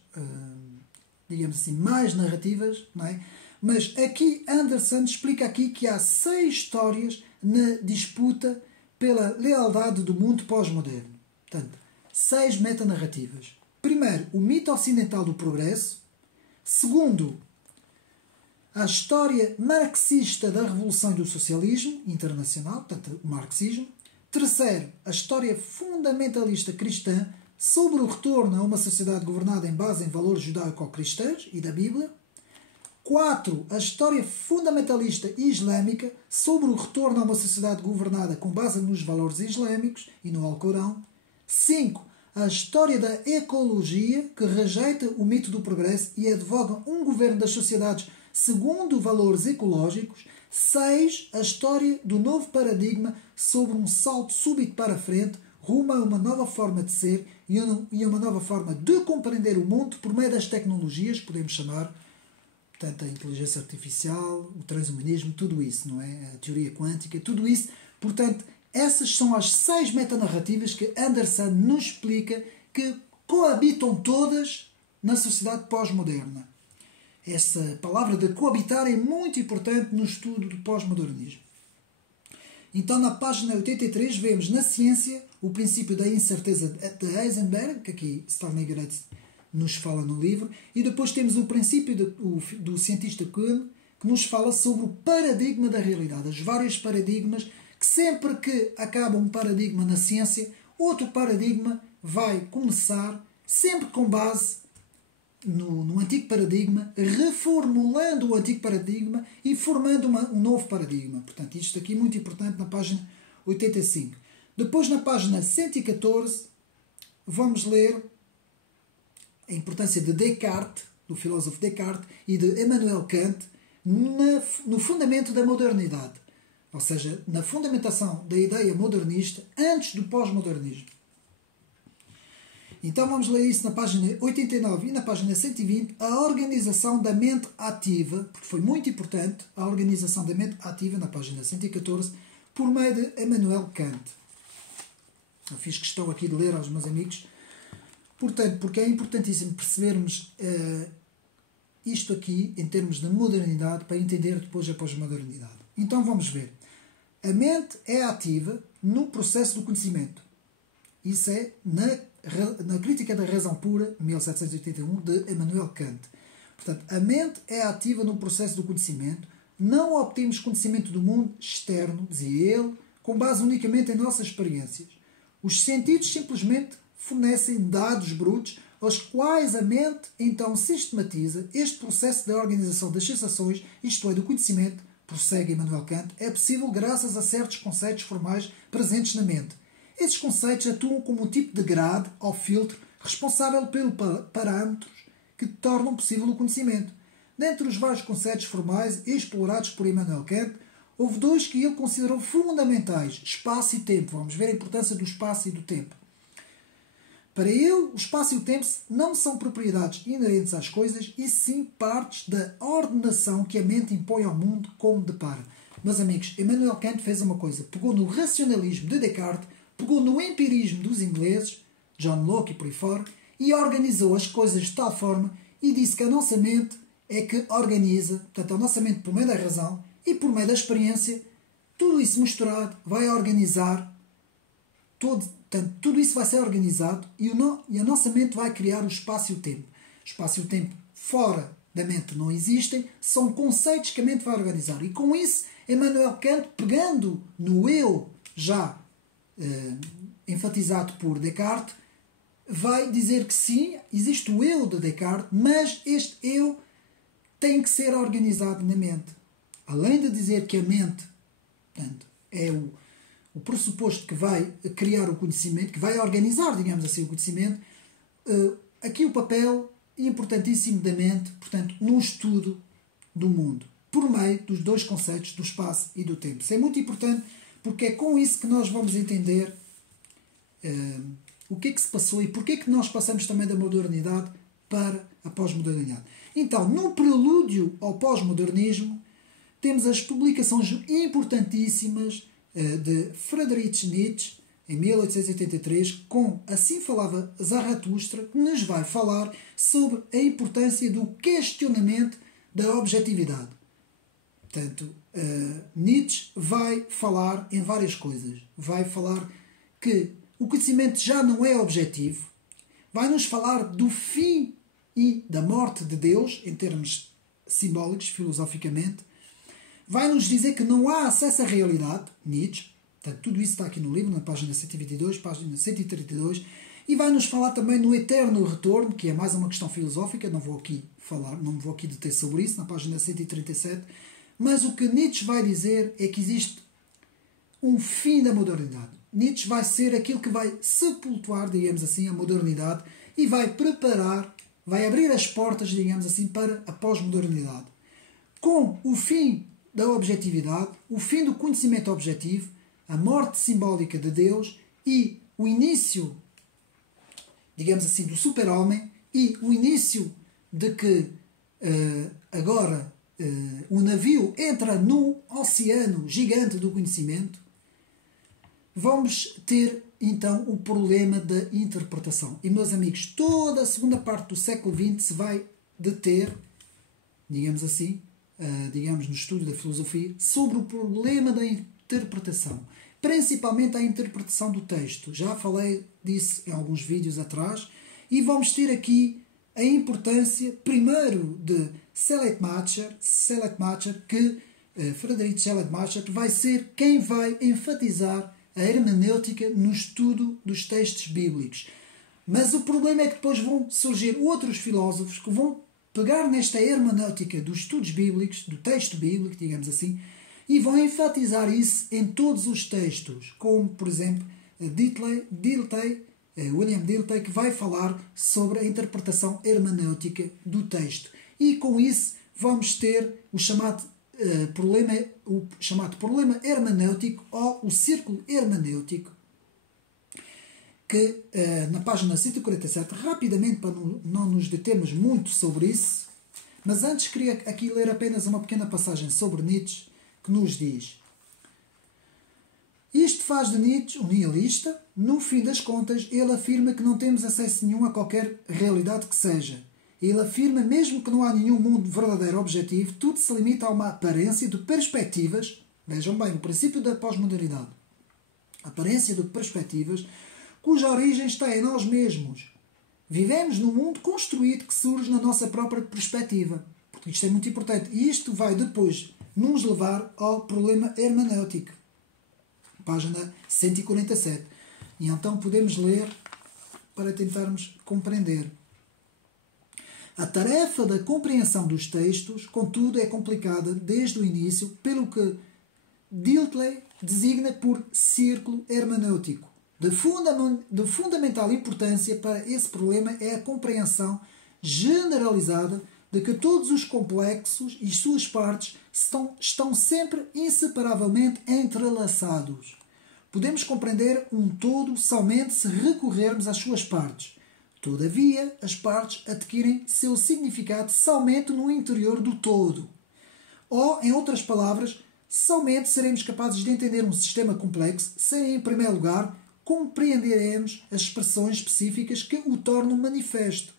digamos assim, mais narrativas, não é? Mas aqui Anderson explica aqui que há 6 histórias na disputa pela lealdade do mundo pós-moderno. Portanto, 6 metanarrativas. Primeiro, o mito ocidental do progresso. Segundo, a história marxista da Revolução e do Socialismo Internacional, portanto, o marxismo. Terceiro, a história fundamentalista cristã sobre o retorno a uma sociedade governada em base em valores judaico-cristãos e da Bíblia. 4. A história fundamentalista islâmica sobre o retorno a uma sociedade governada com base nos valores islâmicos e no Alcorão. 5. A história da ecologia, que rejeita o mito do progresso e advoga um governo das sociedades segundo valores ecológicos. 6. A história do novo paradigma sobre um salto súbito para a frente, rumo a uma nova forma de ser e a uma nova forma de compreender o mundo por meio das tecnologias, podemos chamar, portanto, a inteligência artificial, o transhumanismo, tudo isso, não é? A teoria quântica, tudo isso. Portanto, essas são as 6 metanarrativas que Anderson nos explica que coabitam todas na sociedade pós-moderna. Essa palavra de coabitar é muito importante no estudo do pós-modernismo. Então, na página 83, vemos na ciência o princípio da incerteza de Heisenberg, que aqui Stanley Graetz nos fala no livro, e depois temos o princípio do cientista Kuhn, que nos fala sobre o paradigma da realidade, os vários paradigmas, que sempre que acaba um paradigma na ciência, outro paradigma vai começar, sempre com base no antigo paradigma, reformulando o antigo paradigma e formando um novo paradigma. Portanto, isto aqui é muito importante na página 85. Depois, na página 114, vamos ler a importância de Descartes, do filósofo Descartes e de Emmanuel Kant no fundamento da modernidade, ou seja, na fundamentação da ideia modernista antes do pós-modernismo. Então vamos ler isso na página 89 e na página 120, a organização da mente ativa, porque foi muito importante a organização da mente ativa na página 114, por meio de Emmanuel Kant. Eu fiz questão aqui de ler aos meus amigos, portanto, porque é importantíssimo percebermos isto aqui em termos de modernidade para entender depois a pós-modernidade. Então vamos ver. A mente é ativa no processo do conhecimento. Isso é na Crítica da Razão Pura, 1781, de Emmanuel Kant. Portanto, a mente é ativa no processo do conhecimento. Não obtemos conhecimento do mundo externo, dizia ele, com base unicamente em nossas experiências. Os sentidos simplesmente fornecem dados brutos aos quais a mente então sistematiza. Este processo de organização das sensações, isto é, do conhecimento, prossegue Emmanuel Kant, é possível graças a certos conceitos formais presentes na mente. Esses conceitos atuam como um tipo de grade ou filtro responsável pelos parâmetros que tornam possível o conhecimento. Dentre os vários conceitos formais explorados por Emmanuel Kant, houve dois que ele considerou fundamentais: espaço e tempo. Vamos ver a importância do espaço e do tempo. Para ele, o espaço e o tempo não são propriedades inerentes às coisas, e sim partes da ordenação que a mente impõe ao mundo como depara. Meus amigos, Emmanuel Kant fez uma coisa. Pegou no racionalismo de Descartes, pegou no empirismo dos ingleses, John Locke e por aí fora, e organizou as coisas de tal forma e disse que a nossa mente é que organiza, portanto, a nossa mente por meio da razão e por meio da experiência, tudo isso misturado vai organizar, tudo isso vai ser organizado e a nossa mente vai criar o espaço e o tempo. O espaço e o tempo fora da mente não existem, são conceitos que a mente vai organizar. E com isso, Emmanuel Kant, pegando no eu já enfatizado por Descartes, vai dizer que sim, existe o eu de Descartes, mas este eu tem que ser organizado na mente. Além de dizer que a mente, portanto, é o pressuposto que vai criar o conhecimento, que vai organizar, digamos assim, o conhecimento, aqui o papel importantíssimo da mente, portanto, no estudo do mundo, por meio dos dois conceitos do espaço e do tempo. Isso é muito importante, porque é com isso que nós vamos entender o que é que se passou e porque é que nós passamos também da modernidade para a pós-modernidade. Então, no prelúdio ao pós-modernismo, temos as publicações importantíssimas de Friedrich Nietzsche, em 1883, com Assim Falava Zaratustra, que nos vai falar sobre a importância do questionamento da objetividade. Portanto, Nietzsche vai falar em várias coisas. Vai falar que o conhecimento já não é objetivo, vai nos falar do fim e da morte de Deus, em termos simbólicos, filosoficamente, vai nos dizer que não há acesso à realidade, Nietzsche, portanto, tudo isso está aqui no livro, na página 122, página 132, e vai nos falar também no eterno retorno, que é mais uma questão filosófica, não vou aqui falar, não me vou aqui deter sobre isso, na página 137, mas o que Nietzsche vai dizer é que existe um fim da modernidade. Nietzsche vai ser aquilo que vai sepultuar, digamos assim, a modernidade e vai preparar, vai abrir as portas, digamos assim, para a pós-modernidade. Com o fim da objetividade, o fim do conhecimento objetivo, a morte simbólica de Deus e o início, digamos assim, do super-homem e o início de que agora o navio entra no oceano gigante do conhecimento, vamos ter então o problema da interpretação. E, meus amigos, toda a segunda parte do século XX se vai deter, digamos assim, no estudo da filosofia, sobre o problema da interpretação. Principalmente a interpretação do texto. Já falei disso em alguns vídeos atrás. E vamos ter aqui a importância, primeiro, de Schleiermacher, que Friedrich Schleiermacher vai ser quem vai enfatizar a hermenêutica no estudo dos textos bíblicos. Mas o problema é que depois vão surgir outros filósofos que vão pegar nesta hermenêutica dos estudos bíblicos, do texto bíblico, digamos assim, e vão enfatizar isso em todos os textos, como, por exemplo, Dilthey, William Dilthey, que vai falar sobre a interpretação hermenêutica do texto. E com isso vamos ter o chamado problema hermenêutico ou o círculo hermenêutico, que na página 147, rapidamente para não nos determos muito sobre isso, mas antes queria aqui ler apenas uma pequena passagem sobre Nietzsche, que nos diz: isto faz de Nietzsche um nihilista. No fim das contas, ele afirma que não temos acesso nenhum a qualquer realidade que seja. Ele afirma mesmo que não há nenhum mundo verdadeiro objetivo, tudo se limita a uma aparência de perspectivas. Vejam bem, o princípio da pós-modernidade. Aparência de perspectivas cuja origem está em nós mesmos. Vivemos num mundo construído que surge na nossa própria perspectiva. Porque isto é muito importante. E isto vai depois nos levar ao problema hermenêutico. Página 147. E então podemos ler para tentarmos compreender. A tarefa da compreensão dos textos, contudo, é complicada desde o início, pelo que Dilthey designa por círculo hermenêutico. De fundamental importância para esse problema é a compreensão generalizada de que todos os complexos e suas partes estão sempre inseparavelmente entrelaçados. Podemos compreender um todo somente se recorrermos às suas partes. Todavia, as partes adquirem seu significado somente no interior do todo. Ou, em outras palavras, somente seremos capazes de entender um sistema complexo se, em primeiro lugar, compreenderemos as expressões específicas que o tornam manifesto.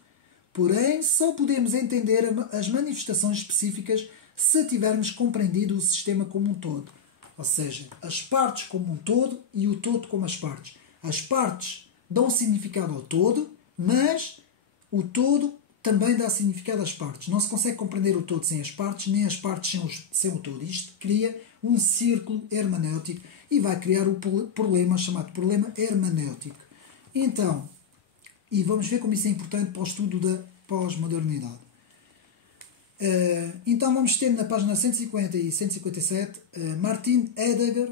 Porém, só podemos entender as manifestações específicas se tivermos compreendido o sistema como um todo. Ou seja, as partes como um todo e o todo como as partes. As partes dão significado ao todo, mas o todo também dá significado às partes. Não se consegue compreender o todo sem as partes, nem as partes sem o todo. Isto cria um círculo hermenêutico e vai criar o problema chamado problema hermenêutico. Então, e vamos ver como isso é importante para o estudo da pós-modernidade. Então vamos ter na página 150 e 157 Martin Heidegger,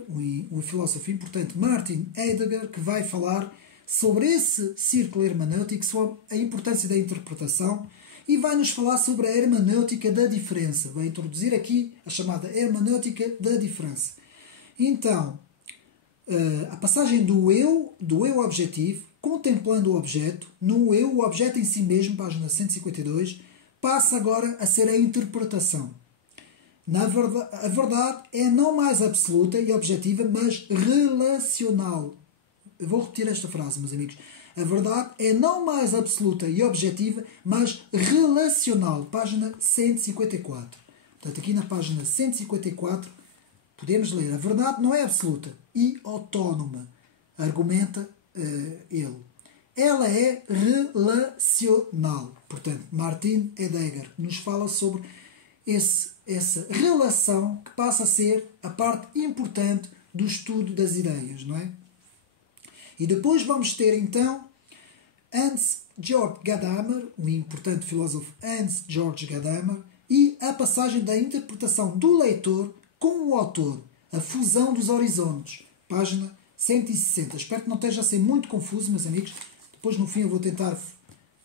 um filósofo importante, Martin Heidegger, que vai falar sobre esse círculo hermenêutico, sobre a importância da interpretação, e vai nos falar sobre a hermenêutica da diferença. Vai introduzir aqui a chamada hermenêutica da diferença. Então, a passagem do eu objetivo, contemplando o objeto, no eu, o objeto em si mesmo, página 152, passa agora a ser a interpretação. A verdade é não mais absoluta e objetiva, mas relacional. Eu vou repetir esta frase, meus amigos. A verdade é não mais absoluta e objetiva, mas relacional. Página 154. Portanto, aqui na página 154, podemos ler: a verdade não é absoluta e autónoma, argumenta ele. Ela é relacional. Portanto, Martin Heidegger nos fala sobre essa relação que passa a ser a parte importante do estudo das ideias, não é? E depois vamos ter, então, Hans-Georg Gadamer, um importante filósofo Hans-Georg Gadamer, e a passagem da interpretação do leitor com o autor, a fusão dos horizontes, página 160. Espero que não esteja a ser muito confuso, meus amigos. Depois, no fim, eu vou tentar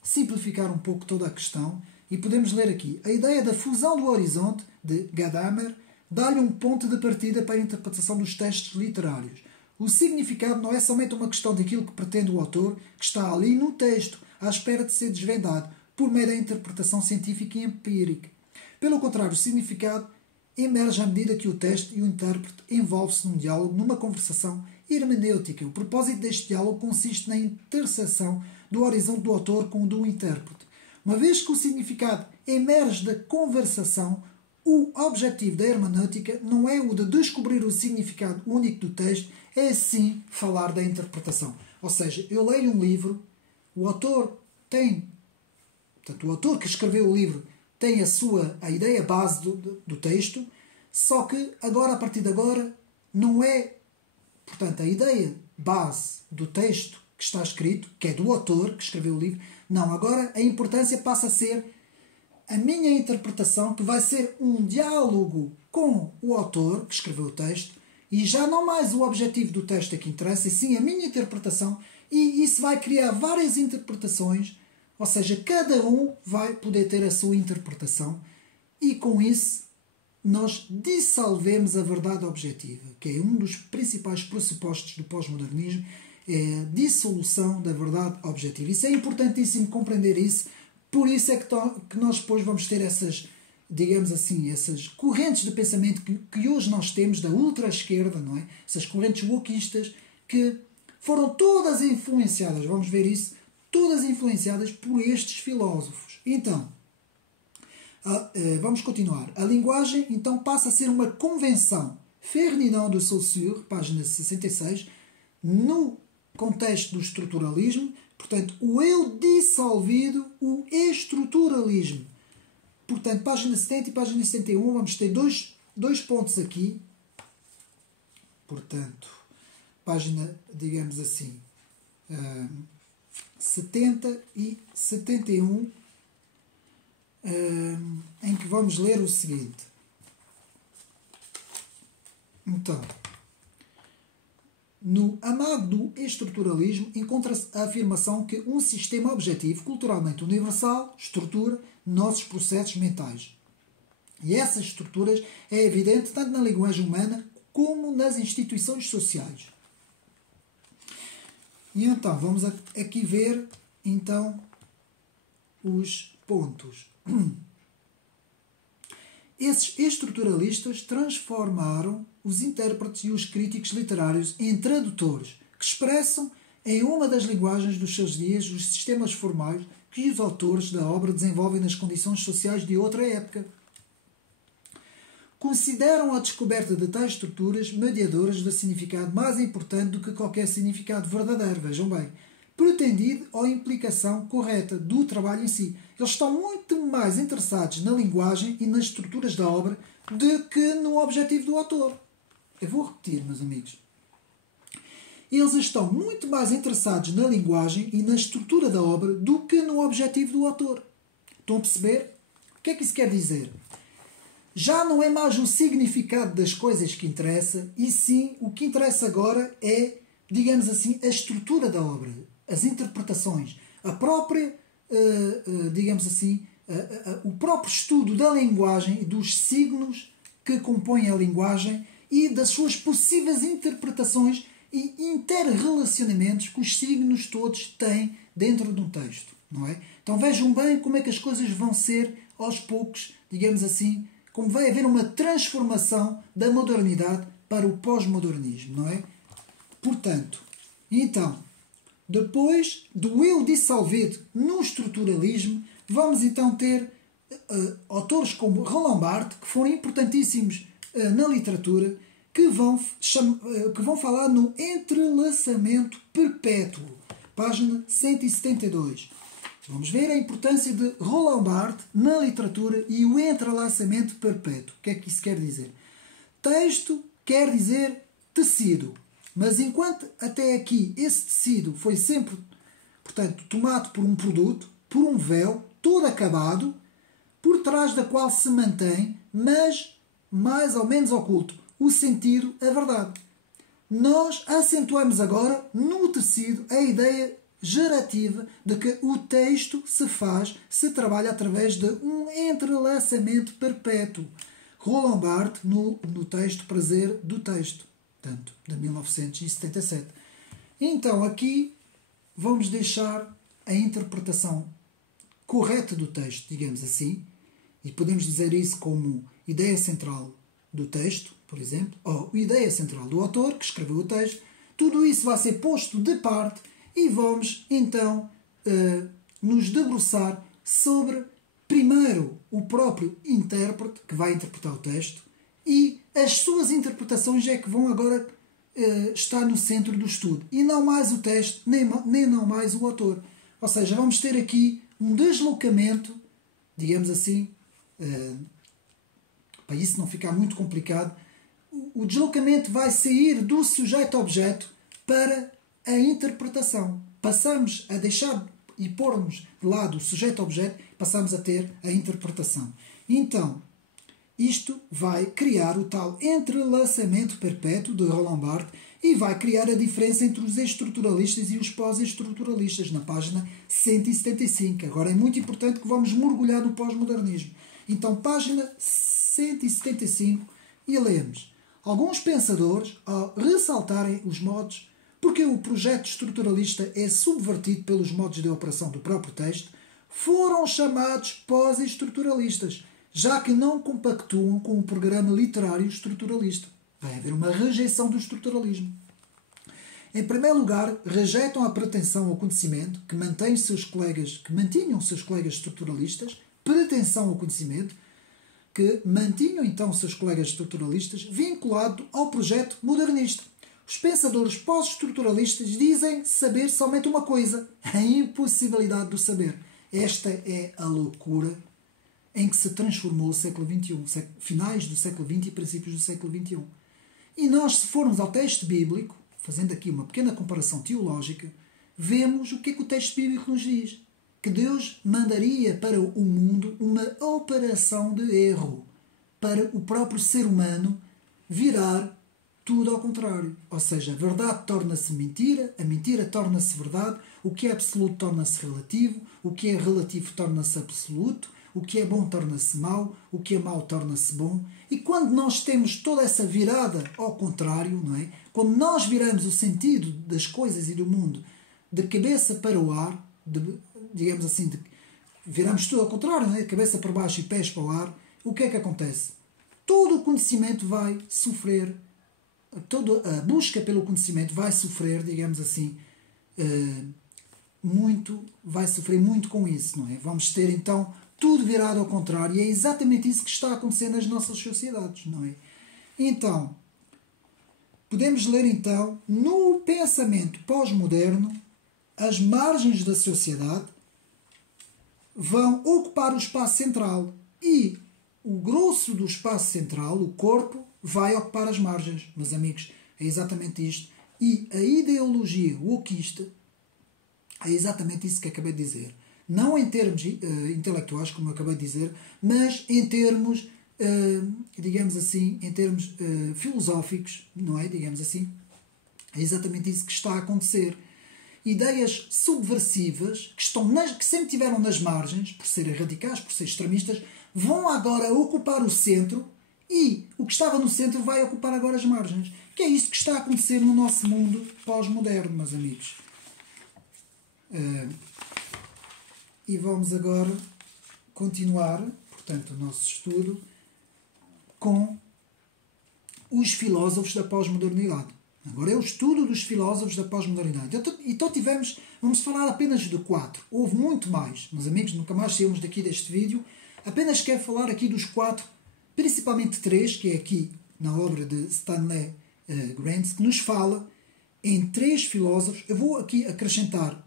simplificar um pouco toda a questão e podemos ler aqui. A ideia da fusão do horizonte, de Gadamer, dá-lhe um ponto de partida para a interpretação dos textos literários. O significado não é somente uma questão daquilo que pretende o autor, que está ali no texto, à espera de ser desvendado, por meio da interpretação científica e empírica. Pelo contrário, o significado emerge à medida que o texto e o intérprete envolvem-se num diálogo, numa conversação hermenêutica. O propósito deste diálogo consiste na interseção do horizonte do autor com o do intérprete. Uma vez que o significado emerge da conversação, o objetivo da hermenêutica não é o de descobrir o significado único do texto, é sim falar da interpretação. Ou seja, eu leio um livro, o autor que escreveu o livro tem a ideia base do texto, só que agora, a partir de agora, não é, portanto, a ideia base do texto que está escrito, que é do autor que escreveu o livro, não, agora a importância passa a ser a minha interpretação, que vai ser um diálogo com o autor que escreveu o texto, e já não mais o objetivo do texto é que interessa, e sim a minha interpretação, E isso vai criar várias interpretações, ou seja, cada um vai poder ter a sua interpretação e com isso nós dissolvemos a verdade objetiva, que é um dos principais pressupostos do pós-modernismo, é a dissolução da verdade objetiva. Isso é importantíssimo compreender isso, por isso é que nós depois vamos ter essas, digamos assim, essas correntes de pensamento que hoje nós temos da ultra-esquerda, não é? Essas correntes wokistas que foram todas influenciadas, vamos ver isso, todas influenciadas por estes filósofos. Então, vamos continuar. A linguagem, então, passa a ser uma convenção. Ferdinand de Saussure, página 66, no contexto do estruturalismo, portanto, o eu dissolvido, o estruturalismo. Portanto, página 70 e página 71, vamos ter dois pontos aqui. Portanto, página, digamos assim, 70 e 71, em que vamos ler o seguinte. Então, no amado do estruturalismo encontra-se a afirmação que um sistema objetivo culturalmente universal estrutura nossos processos mentais. E essas estruturas é evidente tanto na linguagem humana como nas instituições sociais. E então, vamos aqui ver então os pontos. Esses estruturalistas transformaram os intérpretes e os críticos literários em tradutores que expressam em uma das linguagens dos seus dias os sistemas formais que os autores da obra desenvolvem nas condições sociais de outra época. Consideram a descoberta de tais estruturas mediadoras do significado mais importante do que qualquer significado verdadeiro, vejam bem, pretendido ou implicação correta do trabalho em si. Eles estão muito mais interessados na linguagem e nas estruturas da obra do que no objetivo do autor. Eu vou repetir, meus amigos. Eles estão muito mais interessados na linguagem e na estrutura da obra do que no objetivo do autor. Estão a perceber? O que é que isso quer dizer? Já não é mais o significado das coisas que interessa, e sim o que interessa agora é, digamos assim, a estrutura da obra, as interpretações, a própria, digamos assim, o próprio estudo da linguagem e dos signos que compõem a linguagem e das suas possíveis interpretações e interrelacionamentos que os signos todos têm dentro de um texto, não é? Então vejam bem como é que as coisas vão ser aos poucos, digamos assim, como vai haver uma transformação da modernidade para o pós-modernismo, não é? Portanto, então, depois do eu dissolvido no estruturalismo, vamos então ter autores como Roland Barthes, que foram importantíssimos na literatura, que vão falar no entrelaçamento perpétuo. Página 172. Vamos ver a importância de Roland Barthes na literatura e o entrelaçamento perpétuo. O que é que isso quer dizer? Texto quer dizer tecido. Mas enquanto até aqui esse tecido foi sempre, portanto, tomado por um produto, por um véu, todo acabado, por trás da qual se mantém, mas mais ou menos oculto, o sentido, a verdade. Nós acentuamos agora no tecido a ideia gerativa de que o texto se trabalha através de um entrelaçamento perpétuo. Roland Barthes no texto Prazer do Texto, tanto de 1977. Então aqui vamos deixar a interpretação correta do texto, digamos assim, e podemos dizer isso como ideia central do texto, por exemplo, ou ideia central do autor que escreveu o texto. Tudo isso vai ser posto de parte e vamos então nos debruçar sobre, primeiro, o próprio intérprete que vai interpretar o texto, e as suas interpretações é que vão agora estar no centro do estudo, e não mais o texto, nem não mais o autor. Ou seja, vamos ter aqui um deslocamento, digamos assim, para isso não ficar muito complicado, o deslocamento vai sair do sujeito-objeto para a interpretação. Passamos a deixar e pormos de lado o sujeito-objeto, passamos a ter a interpretação. Então, isto vai criar o tal entrelaçamento perpétuo de Roland Barthes, e vai criar a diferença entre os estruturalistas e os pós-estruturalistas, na página 175. Agora é muito importante que vamos mergulhar no pós-modernismo. Então, página 175, e lemos: alguns pensadores, ao ressaltarem os modos porque o projeto estruturalista é subvertido pelos modos de operação do próprio texto, foram chamados pós-estruturalistas, já que não compactuam com o programa literário estruturalista. Vai haver uma rejeição do estruturalismo. Em primeiro lugar, rejeitam a pretensão ao conhecimento que mantinham seus colegas estruturalistas, pretensão ao conhecimento que mantinham então seus colegas estruturalistas vinculado ao projeto modernista. Os pensadores pós-estruturalistas dizem saber somente uma coisa: a impossibilidade do saber. Esta é a loucura em que se transformou o século XXI, finais do século XX e princípios do século XXI. E nós, se formos ao texto bíblico, fazendo aqui uma pequena comparação teológica, vemos o que é que o texto bíblico nos diz. Que Deus mandaria para o mundo uma operação de erro, para o próprio ser humano virar tudo ao contrário. Ou seja, a verdade torna-se mentira, a mentira torna-se verdade, o que é absoluto torna-se relativo, o que é relativo torna-se absoluto, o que é bom torna-se mau, o que é mau torna-se bom. E quando nós temos toda essa virada ao contrário, não é? Quando nós viramos o sentido das coisas e do mundo de cabeça para o ar, digamos assim, viramos tudo ao contrário, não é? Cabeça para baixo e pés para o ar, o que é que acontece? Todo o conhecimento vai sofrer, toda a busca pelo conhecimento vai sofrer, digamos assim, vai sofrer muito com isso, não é? Vamos ter então tudo virado ao contrário, e é exatamente isso que está a acontecer nas nossas sociedades, não é? Então, podemos ler então, no pensamento pós-moderno, as margens da sociedade vão ocupar o espaço central e o grosso do espaço central, o corpo, vai ocupar as margens. Meus amigos, é exatamente isto. E a ideologia wokista é exatamente isso que acabei de dizer. Não em termos intelectuais, como eu acabei de dizer, mas em termos, digamos assim, em termos filosóficos, não é? Digamos assim, é exatamente isso que está a acontecer. Ideias subversivas, que sempre estiveram nas margens, por serem radicais, por serem extremistas, vão agora ocupar o centro, e o que estava no centro vai ocupar agora as margens. Que é isto que está a acontecer no nosso mundo pós-moderno, meus amigos. E vamos agora continuar, portanto, o nosso estudo com os filósofos da pós-modernidade. Agora é o estudo dos filósofos da pós-modernidade. Então vamos falar apenas de 4. Houve muito mais. Meus amigos, nunca mais saímos daqui deste vídeo. Apenas quero falar aqui dos 4, principalmente 3, que é aqui na obra de Stanley Gramsci, que nos fala em 3 filósofos. Eu vou aqui acrescentar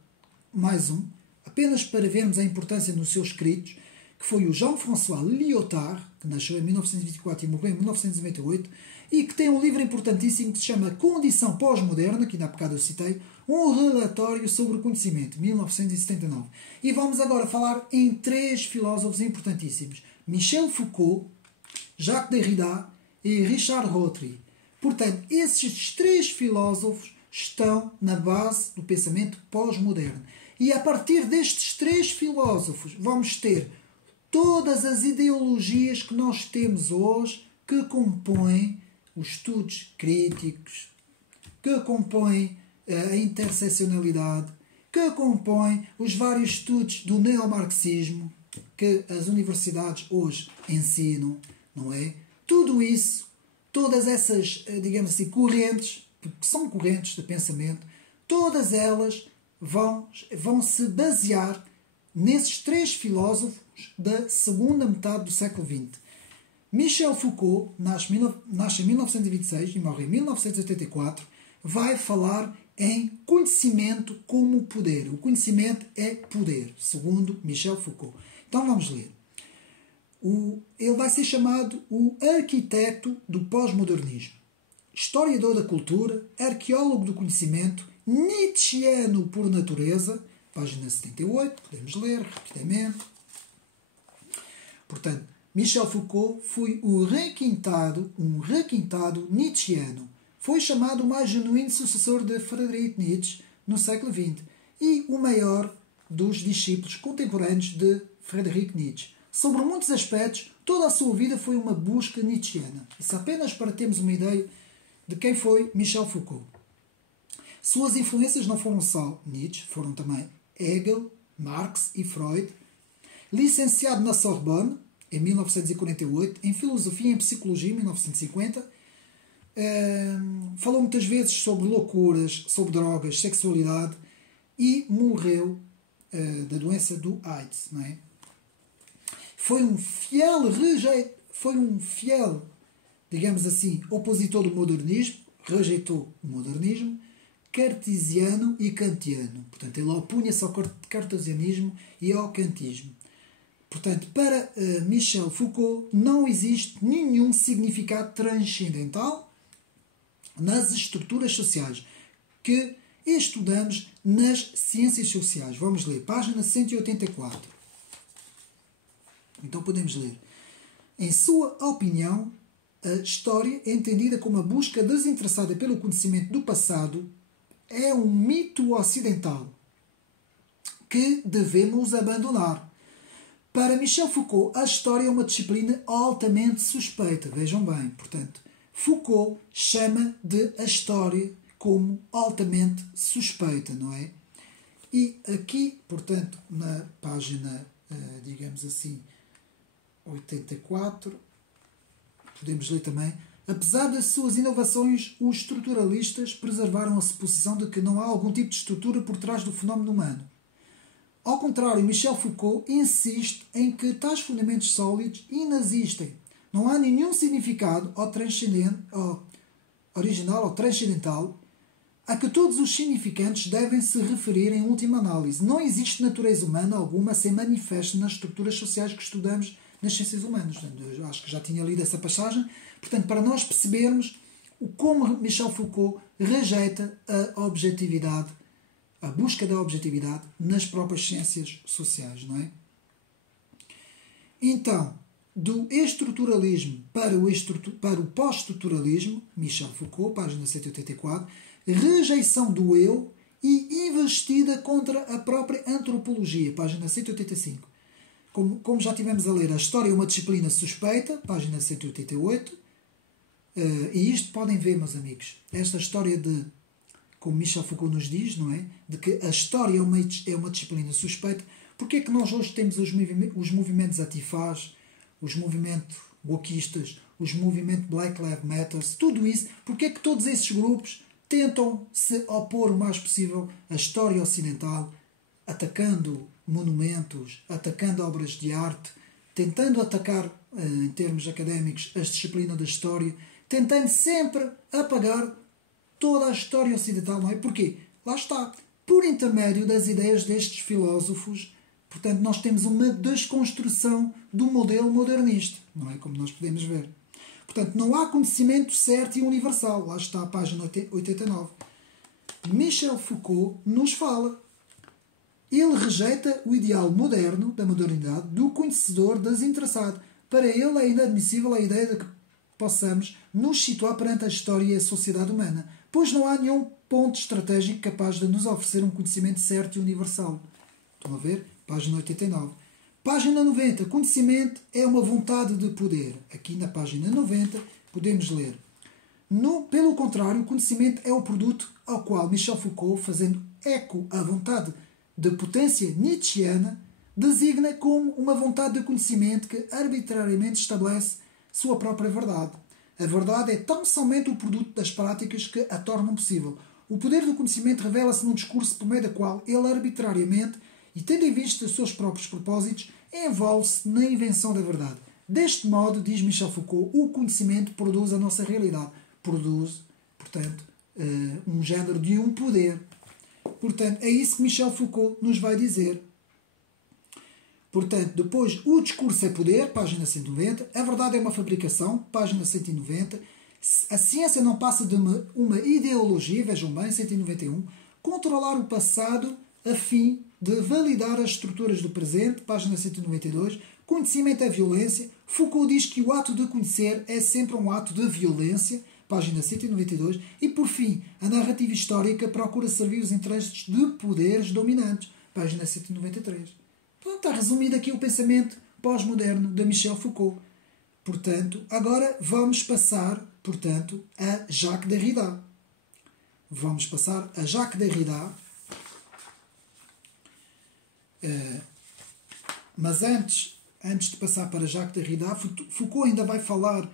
mais um, apenas para vermos a importância nos seus escritos, que foi o Jean-François Lyotard, que nasceu em 1924 e morreu em 1998, e que tem um livro importantíssimo que se chama Condição Pós-Moderna, que ainda há bocado eu citei, um relatório sobre o conhecimento, 1979. E vamos agora falar em 3 filósofos importantíssimos: Michel Foucault, Jacques Derrida e Richard Rorty. Portanto, esses 3 filósofos estão na base do pensamento pós-moderno. E a partir destes 3 filósofos vamos ter todas as ideologias que nós temos hoje, que compõem os estudos críticos, que compõem a interseccionalidade, que compõem os vários estudos do neomarxismo que as universidades hoje ensinam, não é? Tudo isso, todas essas, digamos assim, correntes, que são correntes de pensamento, todas elas vão se basear nesses 3 filósofos da segunda metade do século XX. Michel Foucault nasce em 1926 e morre em 1984. Vai falar em conhecimento como poder. O conhecimento é poder, segundo Michel Foucault. Então vamos ler. Ele vai ser chamado o arquiteto do pós-modernismo. Historiador da cultura, arqueólogo do conhecimento, nietzschiano por natureza, página 78, podemos ler rapidamente. Portanto, Michel Foucault foi um requintado nietzschiano. foi chamado o mais genuíno sucessor de Friedrich Nietzsche no século XX e o maior dos discípulos contemporâneos de Friedrich Nietzsche. Sobre muitos aspectos, toda a sua vida foi uma busca nietzschiana. Isso apenas para termos uma ideia de quem foi Michel Foucault. Suas influências não foram só Nietzsche, foram também Hegel, Marx e Freud. Licenciado na Sorbonne, em 1948, em Filosofia e em Psicologia, em 1950, falou muitas vezes sobre loucuras, sobre drogas, sexualidade e morreu da doença do AIDS. Não é? Foi um fiel, digamos assim, opositor do modernismo, rejeitou o modernismo, cartesiano e kantiano. Portanto, ele opunha-se ao cartesianismo e ao kantismo. Portanto, para Michel Foucault, não existe nenhum significado transcendental nas estruturas sociais que estudamos nas ciências sociais. Vamos ler, página 184. Então podemos ler. Em sua opinião, a história, entendida como a busca desinteressada pelo conhecimento do passado, é um mito ocidental que devemos abandonar. Para Michel Foucault, a história é uma disciplina altamente suspeita. Vejam bem, portanto, Foucault chama de a história como altamente suspeita, não é? E aqui, portanto, na página, digamos assim, 84, podemos ler também: apesar das suas inovações, os estruturalistas preservaram a suposição de que não há algum tipo de estrutura por trás do fenómeno humano. Ao contrário, Michel Foucault insiste em que tais fundamentos sólidos inexistem. Não há nenhum significado original ou transcendental a que todos os significantes devem se referir em última análise. Não existe natureza humana alguma sem manifesto nas estruturas sociais que estudamos nas ciências humanas. Eu acho que já tinha lido essa passagem. Portanto, para nós percebermos como Michel Foucault rejeita a objetividade, a busca da objetividade nas próprias ciências sociais, não é? Então, do estruturalismo para o pós-estruturalismo, Michel Foucault, página 184, rejeição do eu e investida contra a própria antropologia, página 185. Como já tivemos a ler, a história é uma disciplina suspeita, página 188, e isto podem ver, meus amigos, esta história de, como Michel Foucault nos diz, não é? De que a história é uma disciplina suspeita. Porque é que nós hoje temos os movimentos antifaz, os movimentos wokeistas, os movimentos Black Lives Matter, tudo isso? Porque é que todos esses grupos tentam se opor o mais possível à história ocidental, atacando monumentos, atacando obras de arte, tentando atacar, em termos académicos, a disciplina da história, tentando sempre apagar toda a história ocidental, não é? Porquê? Lá está. Por intermédio das ideias destes filósofos, portanto, nós temos uma desconstrução do modelo modernista, não é? Como nós podemos ver. Portanto, não há conhecimento certo e universal. Lá está a página 89. Michel Foucault nos fala. Ele rejeita o ideal moderno, da modernidade, do conhecedor desinteressado. Para ele é inadmissível a ideia de que possamos nos situar perante a história e a sociedade humana, pois não há nenhum ponto estratégico capaz de nos oferecer um conhecimento certo e universal. Estão a ver? Página 89. Página 90. Conhecimento é uma vontade de poder. Aqui na página 90 podemos ler. Pelo contrário, o conhecimento é o produto ao qual Michel Foucault, fazendo eco à vontade de potência nietzschiana, designa como uma vontade de conhecimento que arbitrariamente estabelece sua própria verdade. A verdade é tão somente o produto das práticas que a tornam possível. O poder do conhecimento revela-se num discurso por meio do qual ele arbitrariamente, e tendo em vista os seus próprios propósitos, envolve-se na invenção da verdade. Deste modo, diz Michel Foucault, o conhecimento produz a nossa realidade. Produz, portanto, um género de um poder. Portanto, é isso que Michel Foucault nos vai dizer. Portanto, depois, o discurso é poder, página 190. A verdade é uma fabricação, página 190. A ciência não passa de uma ideologia, vejam bem, 191. Controlar o passado a fim de validar as estruturas do presente, página 192. Conhecimento é violência. Foucault diz que o ato de conhecer é sempre um ato de violência, página 192. E, por fim, a narrativa histórica procura servir os interesses de poderes dominantes, página 193. Pronto, está resumido aqui o pensamento pós-moderno de Michel Foucault. Portanto, agora vamos passar, portanto, a Jacques Derrida. Vamos passar a Jacques Derrida. Mas antes de passar para Jacques Derrida, Foucault ainda vai falar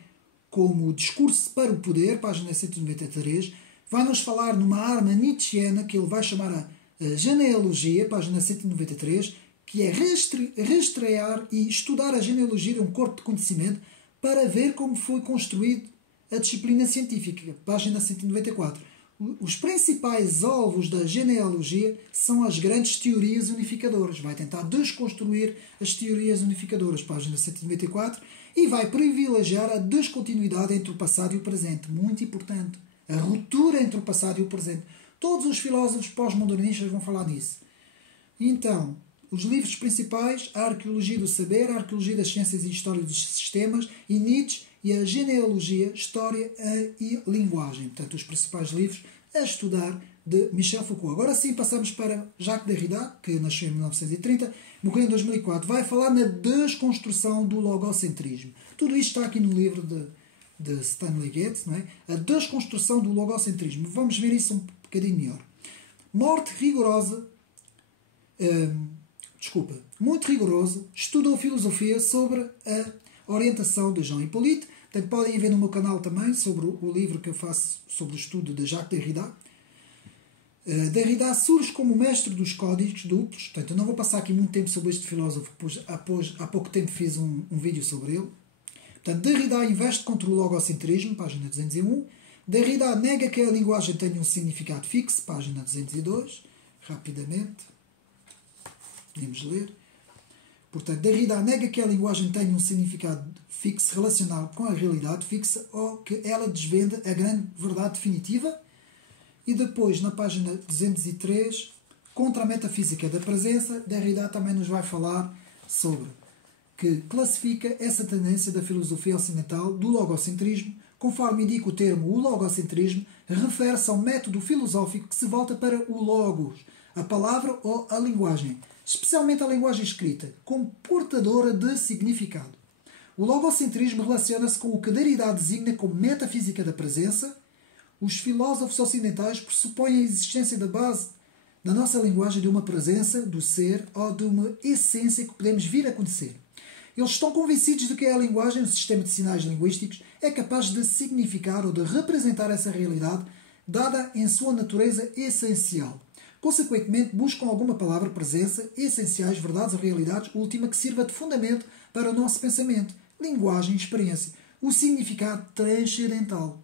como o discurso para o poder, página 193, vai-nos falar numa arma nietzschiana que ele vai chamar a genealogia, página 193, que é rastrear e estudar a genealogia de um corpo de conhecimento para ver como foi construído a disciplina científica, página 194. Os principais alvos da genealogia são as grandes teorias unificadoras. Vai tentar desconstruir as teorias unificadoras, página 194, e vai privilegiar a descontinuidade entre o passado e o presente. Muito importante. A ruptura entre o passado e o presente. Todos os filósofos pós-modernistas vão falar nisso. Então, os livros principais, a Arqueologia do Saber, a Arqueologia das Ciências e História dos Sistemas, e Nietzsche, e a Genealogia, História e Linguagem. Portanto, os principais livros a estudar de Michel Foucault. Agora sim, passamos para Jacques Derrida, que nasceu em 1930, morreu em 2004. Vai falar na desconstrução do logocentrismo. Tudo isto está aqui no livro de Stanley Gates, não é? A desconstrução do logocentrismo. Vamos ver isso um bocadinho melhor. Muito rigoroso, estudou filosofia sobre a orientação de Jean Hippolyte. Portanto, podem ver no meu canal também sobre o livro que eu faço sobre o estudo de Jacques Derrida. Derrida surge como mestre dos códigos duplos. Portanto, eu não vou passar aqui muito tempo sobre este filósofo, pois há pouco tempo fiz um vídeo sobre ele. Portanto, Derrida investe contra o logocentrismo, página 201. Derrida nega que a linguagem tenha um significado fixo, página 202. Rapidamente. Podemos ler. Portanto, Derrida nega que a linguagem tenha um significado fixo relacionado com a realidade fixa ou que ela desvenda a grande verdade definitiva. E depois, na página 203, contra a metafísica da presença, Derrida também nos vai falar sobre que classifica essa tendência da filosofia ocidental do logocentrismo, conforme indica o termo o logocentrismo, refere-se ao método filosófico que se volta para o logos, a palavra ou a linguagem, especialmente a linguagem escrita, como portadora de significado. O logocentrismo relaciona-se com o que Derrida designa como metafísica da presença. Os filósofos ocidentais pressupõem a existência da base da nossa linguagem de uma presença, do ser ou de uma essência que podemos vir a conhecer. Eles estão convencidos de que a linguagem, o sistema de sinais linguísticos, é capaz de significar ou de representar essa realidade, dada em sua natureza essencial. Consequentemente, buscam alguma palavra, presença, essenciais, verdades ou realidades última que sirva de fundamento para o nosso pensamento, linguagem e experiência, o significado transcendental.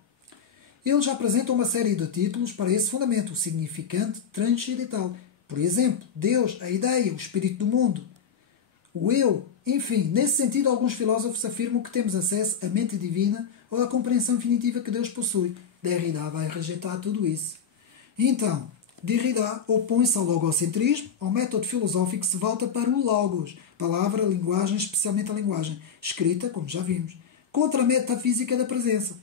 Eles apresentam uma série de títulos para esse fundamento, o significante transcendental. Por exemplo, Deus, a ideia, o espírito do mundo, o eu. Enfim, nesse sentido, alguns filósofos afirmam que temos acesso à mente divina ou à compreensão infinitiva que Deus possui. Derrida vai rejeitar tudo isso. Então, Derrida opõe-se ao logocentrismo, ao método filosófico que se volta para o logos, palavra, linguagem, especialmente a linguagem, escrita, como já vimos, contra a metafísica da presença.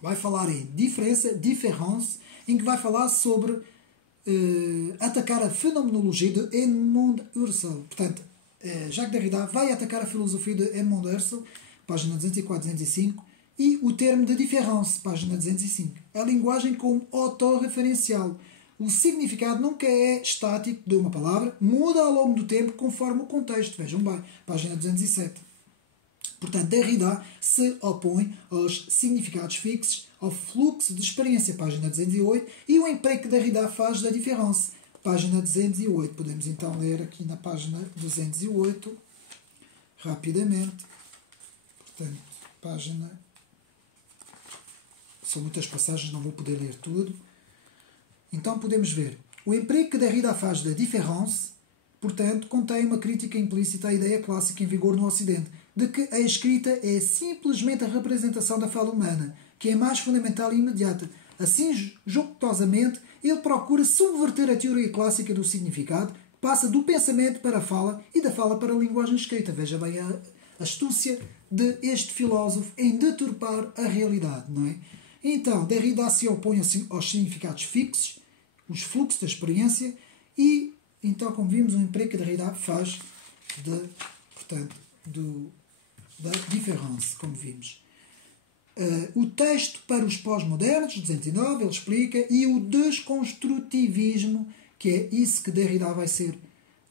Vai falar em différence, em que vai falar sobre atacar a fenomenologia de Edmund Husserl. Portanto, Jacques Derrida vai atacar a filosofia de Edmund Husserl, página 204-205, e o termo de différence, página 205. A linguagem como autorreferencial. O significado nunca é estático de uma palavra, muda ao longo do tempo conforme o contexto. Vejam bem, página 207. Portanto, Derrida se opõe aos significados fixos, ao fluxo de experiência, página 208, e o emprego que Derrida faz da diferença, página 208. Podemos então ler aqui na página 208, rapidamente. Portanto, página... São muitas passagens, não vou poder ler tudo. Então podemos ver. O emprego que Derrida faz da différence, portanto, contém uma crítica implícita à ideia clássica em vigor no Ocidente, de que a escrita é simplesmente a representação da fala humana, que é mais fundamental e imediata. Assim, jocosamente, ele procura subverter a teoria clássica do significado, que passa do pensamento para a fala e da fala para a linguagem escrita. Veja bem a astúcia deste filósofo em deturpar a realidade, não é? Então, Derrida se opõe aos significados fixos, os fluxos da experiência, e, então, como vimos, o emprego que Derrida faz da diferença, como vimos. O texto para os pós-modernos, 209, ele explica, e o desconstrutivismo, que é isso que Derrida vai ser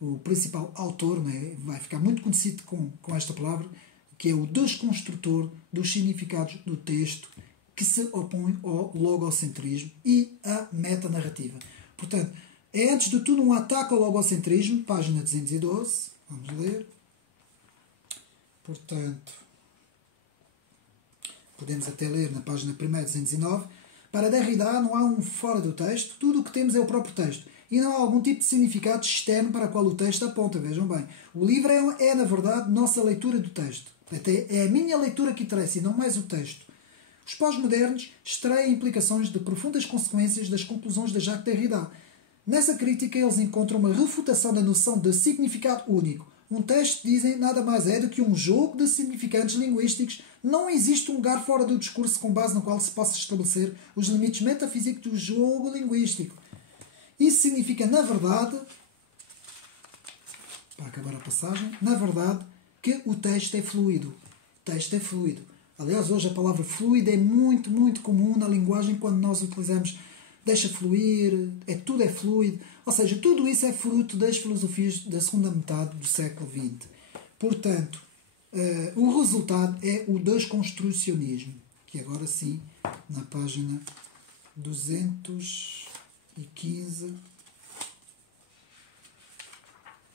o principal autor, né? Vai ficar muito conhecido com esta palavra, que é o desconstrutor dos significados do texto, que se opõe ao logocentrismo e à metanarrativa. Portanto, é antes de tudo um ataque ao logocentrismo, página 212, vamos ler. Portanto, podemos até ler na página 1, 209. Para Derrida não há um fora do texto, tudo o que temos é o próprio texto. E não há algum tipo de significado externo para o qual o texto aponta. Vejam bem, o livro é na verdade, nossa leitura do texto. Até é a minha leitura que interessa e não mais o texto. Os pós-modernos extraem implicações de profundas consequências das conclusões de Jacques Derrida. Nessa crítica, eles encontram uma refutação da noção de significado único. Um texto, dizem, nada mais é do que um jogo de significantes linguísticos. Não existe um lugar fora do discurso com base no qual se possa estabelecer os limites metafísicos do jogo linguístico. Isso significa, na verdade, para acabar a passagem, na verdade, que o texto é fluido. O texto é fluido. Aliás, hoje a palavra fluido é muito, muito comum na linguagem quando nós utilizamos deixa fluir, tudo é fluido. Ou seja, tudo isso é fruto das filosofias da segunda metade do século XX. Portanto, o resultado é o desconstrucionismo, que agora sim, na página 215...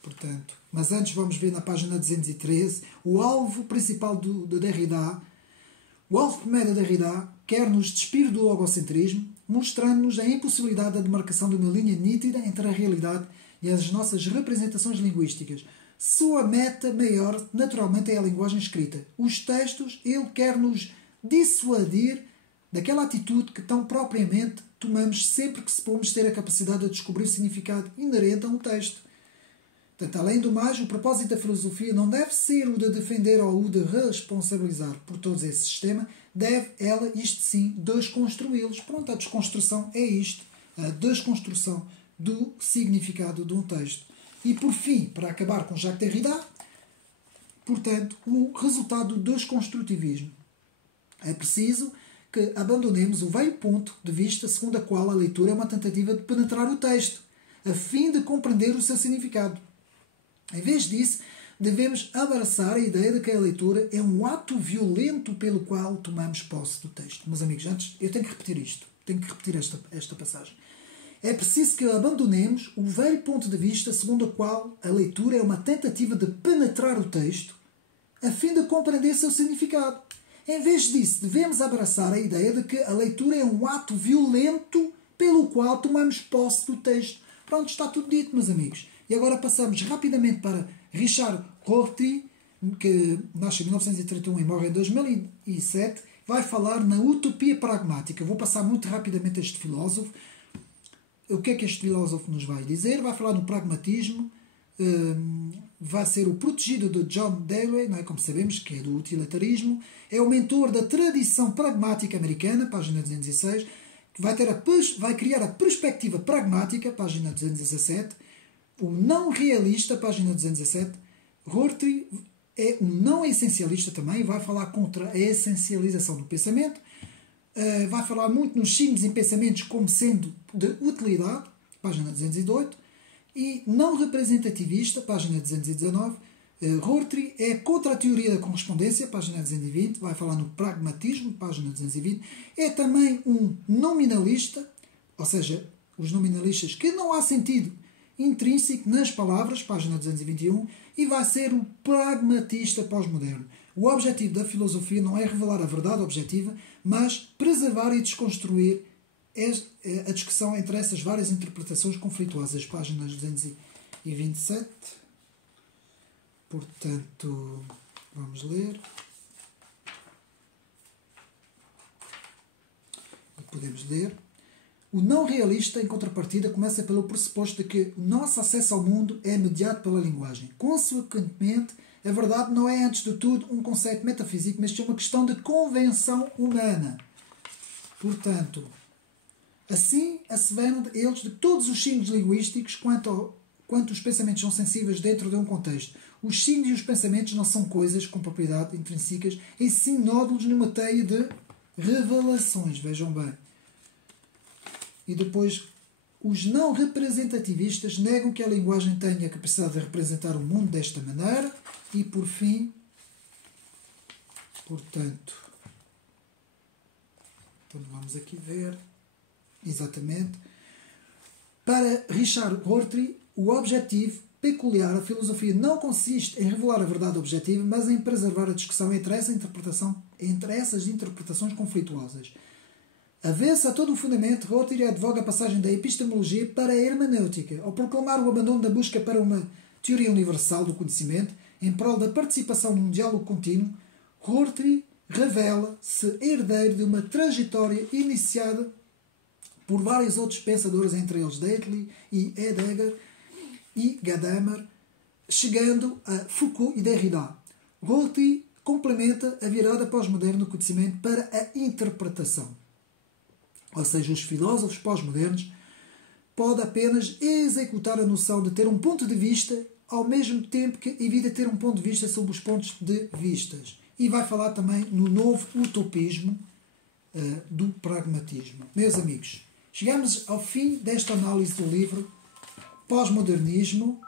Portanto, mas antes vamos ver na página 213 o alvo principal de Derrida. O alvo primeiro de Derrida quer nos despir do logocentrismo, mostrando-nos a impossibilidade da demarcação de uma linha nítida entre a realidade e as nossas representações linguísticas. Sua meta maior, naturalmente, é a linguagem escrita. Os textos, ele quer nos dissuadir daquela atitude que tão propriamente tomamos sempre que supomos ter a capacidade de descobrir o significado inerente a um texto. Portanto, além do mais, o propósito da filosofia não deve ser o de defender ou o de responsabilizar por todo esse sistema, deve ela, isto sim, desconstruí-los. Pronto, a desconstrução é isto, a desconstrução do significado de um texto. E, por fim, para acabar com Jacques Derrida, portanto, o resultado do desconstrutivismo. É preciso que abandonemos o velho ponto de vista segundo a qual a leitura é uma tentativa de penetrar o texto, a fim de compreender o seu significado. Em vez disso, devemos abraçar a ideia de que a leitura é um ato violento pelo qual tomamos posse do texto. Meus amigos, antes eu tenho que repetir isto, tenho que repetir esta passagem. É preciso que abandonemos o velho ponto de vista segundo o qual a leitura é uma tentativa de penetrar o texto, a fim de compreender seu significado. Em vez disso, devemos abraçar a ideia de que a leitura é um ato violento pelo qual tomamos posse do texto. Pronto, está tudo dito, meus amigos. E agora passamos rapidamente para Richard Rorty, que nasce em 1931 e morre em 2007, vai falar na utopia pragmática. Eu vou passar muito rapidamente este filósofo. O que é que este filósofo nos vai dizer? Vai falar no pragmatismo, vai ser o protegido de John Dewey, não é? Como sabemos, que é do utilitarismo, é o mentor da tradição pragmática americana, página 206, que vai criar a perspectiva pragmática, página 217, o não realista, página 217. Rorty é um não essencialista também, vai falar contra a essencialização do pensamento, vai falar muito nos signos em pensamentos como sendo de utilidade, página 208, e não representativista, página 219. Rorty é contra a teoria da correspondência, página 220, vai falar no pragmatismo, página 220. É também um nominalista, ou seja, os nominalistas que não há sentido intrínseco nas palavras, página 221, e vai ser o pragmatista pós-moderno. O objetivo da filosofia não é revelar a verdade objetiva, mas preservar e desconstruir a discussão entre essas várias interpretações conflituosas, páginas 227. Portanto, vamos ler. E podemos ler. O não realista, em contrapartida, começa pelo pressuposto de que o nosso acesso ao mundo é mediado pela linguagem. Consequentemente, a verdade não é, antes de tudo, um conceito metafísico, mas é uma questão de convenção humana. Portanto, assim asseveram eles de todos os signos linguísticos quanto os pensamentos são sensíveis dentro de um contexto. Os signos e os pensamentos não são coisas com propriedade intrínsecas, e sim nódulos numa teia de revelações. Vejam bem. E depois, os não representativistas negam que a linguagem tenha a capacidade de representar o mundo desta maneira. E, por fim, portanto, então vamos aqui ver, exatamente, para Richard Rorty, o objetivo peculiar da filosofia não consiste em revelar a verdade objetiva, mas em preservar a discussão entre essas interpretações conflituosas. Avessa a todo o fundamento, Rorty advoga a passagem da epistemologia para a hermenêutica, ao proclamar o abandono da busca para uma teoria universal do conhecimento, em prol da participação num diálogo contínuo. Rorty revela-se herdeiro de uma trajetória iniciada por vários outros pensadores, entre eles Deitley e Heidegger e Gadamer, chegando a Foucault e Derrida. Rorty complementa a virada pós-moderna do conhecimento para a interpretação. Ou seja, os filósofos pós-modernos podem apenas executar a noção de ter um ponto de vista, ao mesmo tempo que evita ter um ponto de vista sobre os pontos de vistas. E vai falar também no novo utopismo do pragmatismo. Meus amigos, chegamos ao fim desta análise do livro Pós-Modernismo.